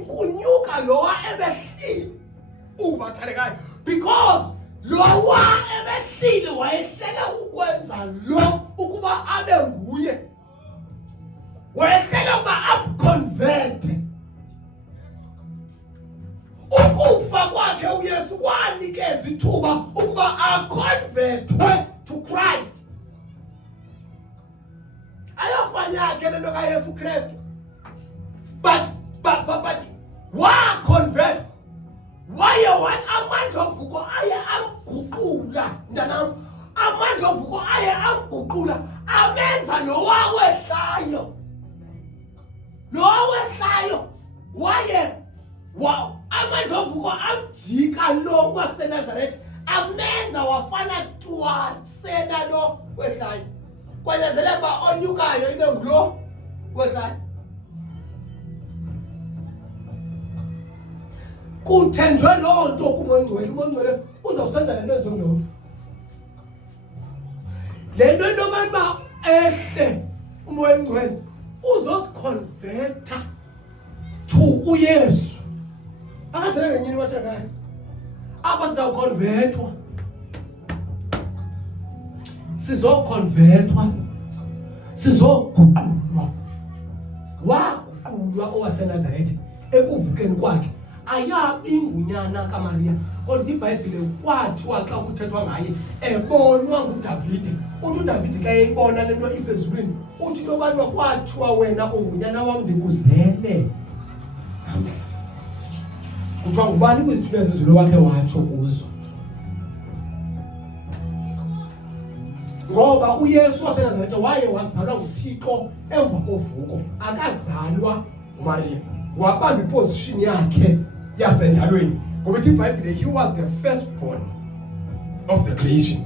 kunyuka lowa ebehlile ubathandekayo, because lowa ebehlile wayehlela ukwenza lo ukuba abe nguye, wayehlela ukuba amconverte. Ukufa kwakhe uYesu kwanikeza ithuba ukuba aconvertwe to Christ. Ayafana yakhe lento kaYesu Kristu, but wa-convert, waye wathi amandla ovuko aye amguqula, mntanam, amandla ovuko aye amguqula amenza nowawehlayo waye amandla ovuko amjika lo waseNazaretha amenza wafana twasena lo wehlayo, kwanyanzeleka uba onyukayo ibe ngulo wehlayo. Kuthenjwe loo nto kuMongcwele. uMongcwele uzawusenza le nto ezongofu, le nto into abantu uba ehle uMoya Oyingcwele uzosiconverta to uYesu. Akazele ngenyini wathakayo apha sizawuconvertwa, sizoconvertwa, sizoguqulwa. Waguqulwa owaseNazaretha ekuvukeni kwakhe, ayabi ngunyana kaMaria, kodwa iBhayibhile kwathiwa xa kuthethwa ngaye ebonwa nguDavide. Uthi uDavide xa eyibona le nto isezulwini uthi into yobana kwathiwa wena ungunyana wam ndikuzele. Amen. Kuthiwa ngubani kwizithunywa zezulu wakhe watsho kuzo? Ngoba uYesu waseNazaretha waye wazalwa nguThixo emva kovuko, akazalwa nguMaria. Wabamba iposition yakhe yasendalweni, ngoba ithi iBhayibhile he was the firstborn of the creation.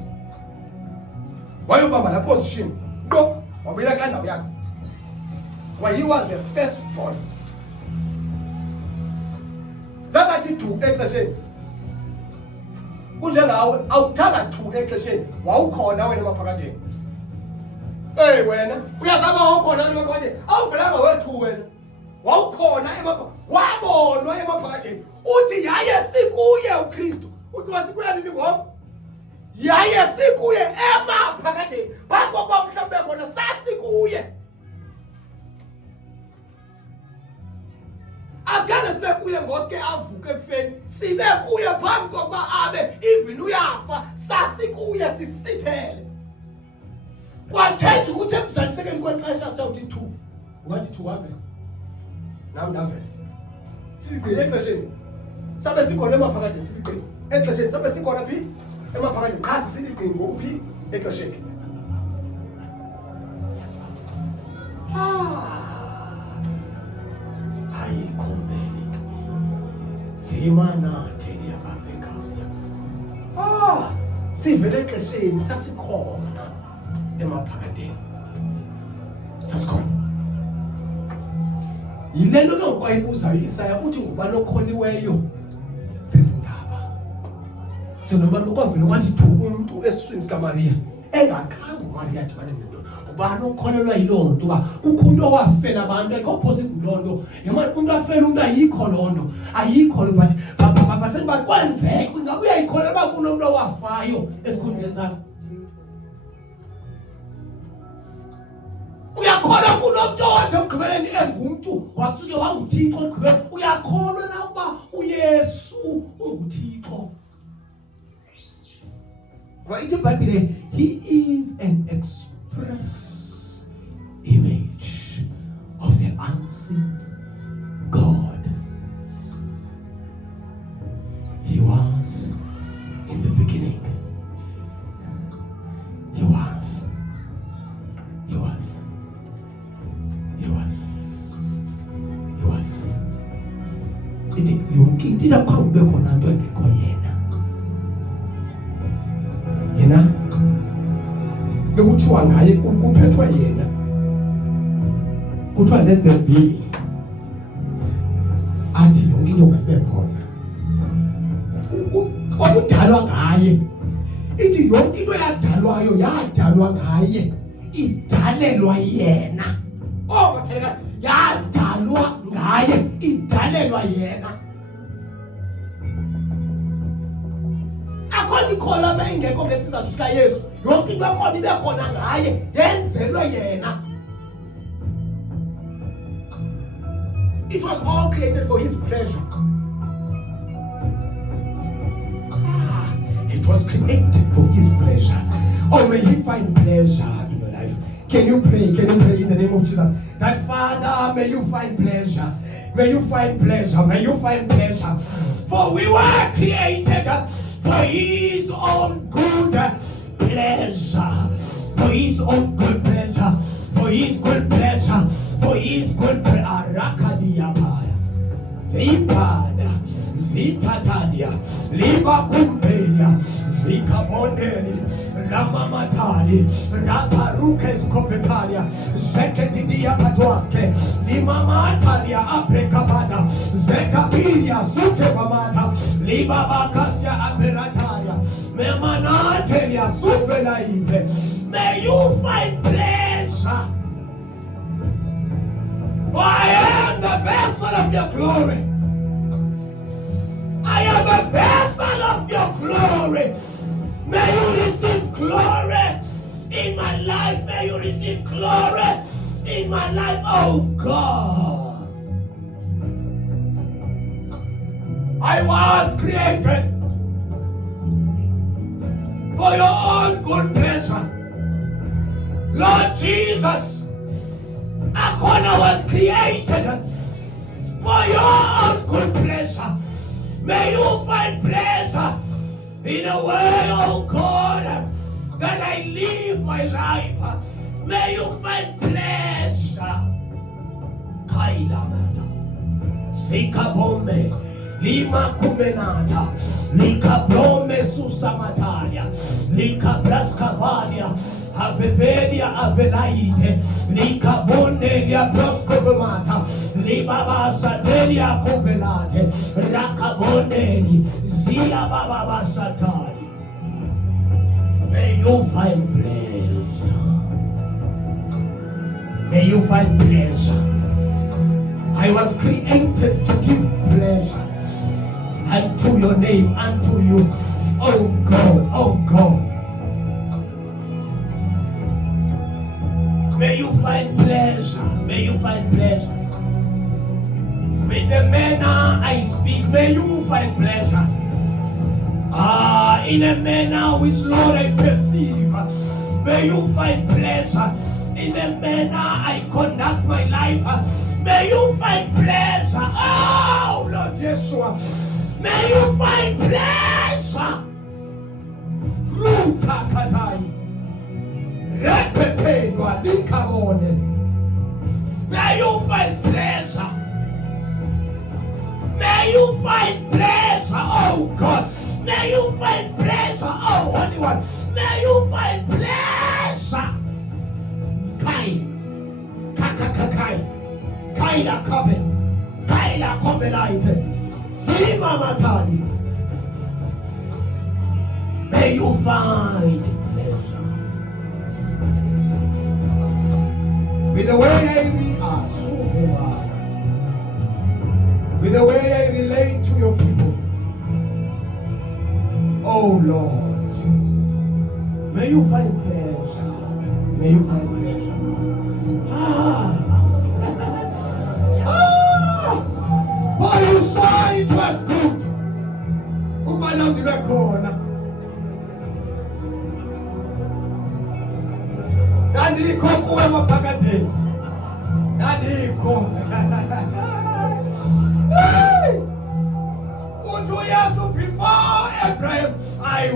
Wayobamba la position qo wabuyela kandawo yakhe, why he was the firstborn. Zabathi thu exesheni kunjengawe, awuthanga thu exesheni, wawukhona wena emaphakatheni. Wena uyazama wawukhona emaphakatheni, awuvelanga wethu wena, wawukhona wabonwa emaphakatheni. Uthi yaye sikuye uKristu, uthi wasikuya nini ngoba yaye sikuye emaphakatheni, phambi kokuba mhlawumbe khona sasikuye. Asikhange sibe kuye ngosuke avuke ekufeni, sibe kuye phambi kokuba abe even uyafa, sasikuye sisithele. Kwathetha ukuthi ekuzalisekeni kwexesha sawuthi thu, ungathi thu wavela, nam ndavela. Siligcine exesheni sabe sikhona emaphakatheni, siligcine exesheni sabe sikhona phi emaphakatheni, qha siligcine ngokuphi exesheni. Ayikhomeli zimana theli yababekasia. Sivele exesheni sasikhona emaphakatheni, sasikhona. Yile nto ke ngokwayibuzayo iIsaya, uthi ngubani okholiweyo zezindaba. Senoba nokwavele kwathi thu umntu esiswini sikaMaria engakhange uMaria adibane nento. Ngubani okholelwa yiloo nto uba kukho umntu owafela abantu, ayikho possible loo nto. Yemani umntu afela umntu ayikho loo nto, ayikho. But baseni bakwenzeka, ingabe uyayikholela uba kunomntu owafayo esikhundleni sakho? Uyakholwa kunomntu owathi ekugqibeleni engumntu wasuke wanguThixo ekugqibeleni? Uyakholwa na ukuba uYesu unguThixo? Ngoba ithi iBhayibhile he is an express image of the unseen God. He was in the beginning. yonke into ilapha kube khona into engekho yena bekuthiwa ngaye kuphethwe yena kuthiwa let there be athi yonke into mayibe khona okudalwa ngaye ithi yonke into yadalwa ngaye idalelwa yena batheleka yadalwa ngaye idalelwa yena akho ikhola bengekho ngesizathu sika Yesu yonke into ekhona ibe khona ngaye yenzelwe yena. It was all created for his pleasure. It was created for his pleasure. Oh, may he find pleasure in your life. Can you pray in the name of Jesus that Father, may you find pleasure. May you find pleasure. May you find pleasure. For we were created for his own good pleasure. For his own good pleasure. For his good pleasure. For his good pleasure. Zipada, Zitatadia, Liba Kumpelia, Zikaboneli, Ramamatali, Raparukes Copetalia, Zekedidia Patoaske, Limamatalia Aprecabada, Zekapidia Sukebamata, Liba Bacasia Aperatalia, Memanatelia Supelaite. May you find pleasure. For I am the vessel of your glory. I am a vessel of your glory. May you receive glory in my life. May you receive glory in my life, oh God. I was created for your own good pleasure. Lord Jesus, Akona was created for your own good pleasure. May you find pleasure in a way, oh God, that I live my life. May you find pleasure. Kaila mata, Sikabome, Lima kumenata, Lika brome susamataria, Lika braskavalia, Avevelia avelaite, Lika bonelia broscovamata, Libaba satelia covelate, Rakaboneli, Zia baba satari. May you find pleasure. May you find pleasure. I was created to give pleasure unto your name, unto you, oh God, oh God. May you find pleasure, may you find pleasure. With the manner I speak, may you find pleasure. In a manner which, Lord, I perceive, may you find pleasure. In the manner I conduct my life, may you find pleasure. Oh, Lord Yeshua, may you find pleasure. Ruta katai, repepegua dikamone. May you find pleasure. May you find pleasure, oh God. May you find pleasure, oh Holy One. May you find pleasure. Kai, kakakakai, kaila kobe, kaila kobelaite, zima matani. May you find pleasure. With the way we are, with the way I relate to your people, oh Lord, may you find pleasure. May you find pleasure. For you saw it was good. Ubanam dibekona. Nandiko kuwe mapakati. Nandiko. Before Abraham, I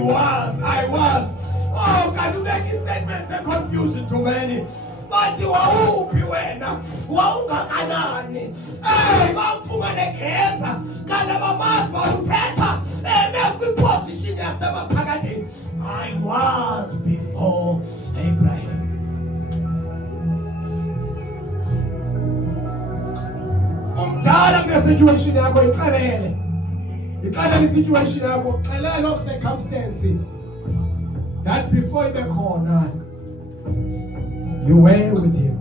was. Oh, can you make his statements a confusion to many? bathi wawuphi wena wawungakanani bamfumane geza kanti abamazi bawuthetha eme kwiposition yasemaphakathini. I was before Abraham. Umdala kule situation yakho ixelele. Ixelele situation yakho, xelela lo circumstance that before the corner you were with him.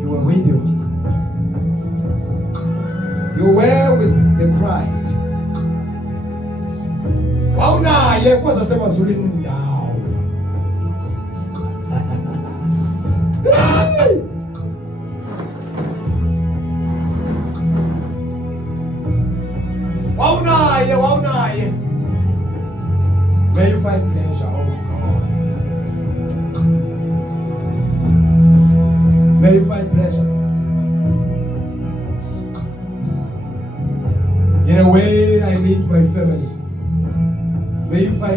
You were with him. You were with the Christ. Wawunaye kwanza sema zulini ndawo. Waunaye. May you find pleasure, oh God. May you find pleasure. In a way, I need my family. May you find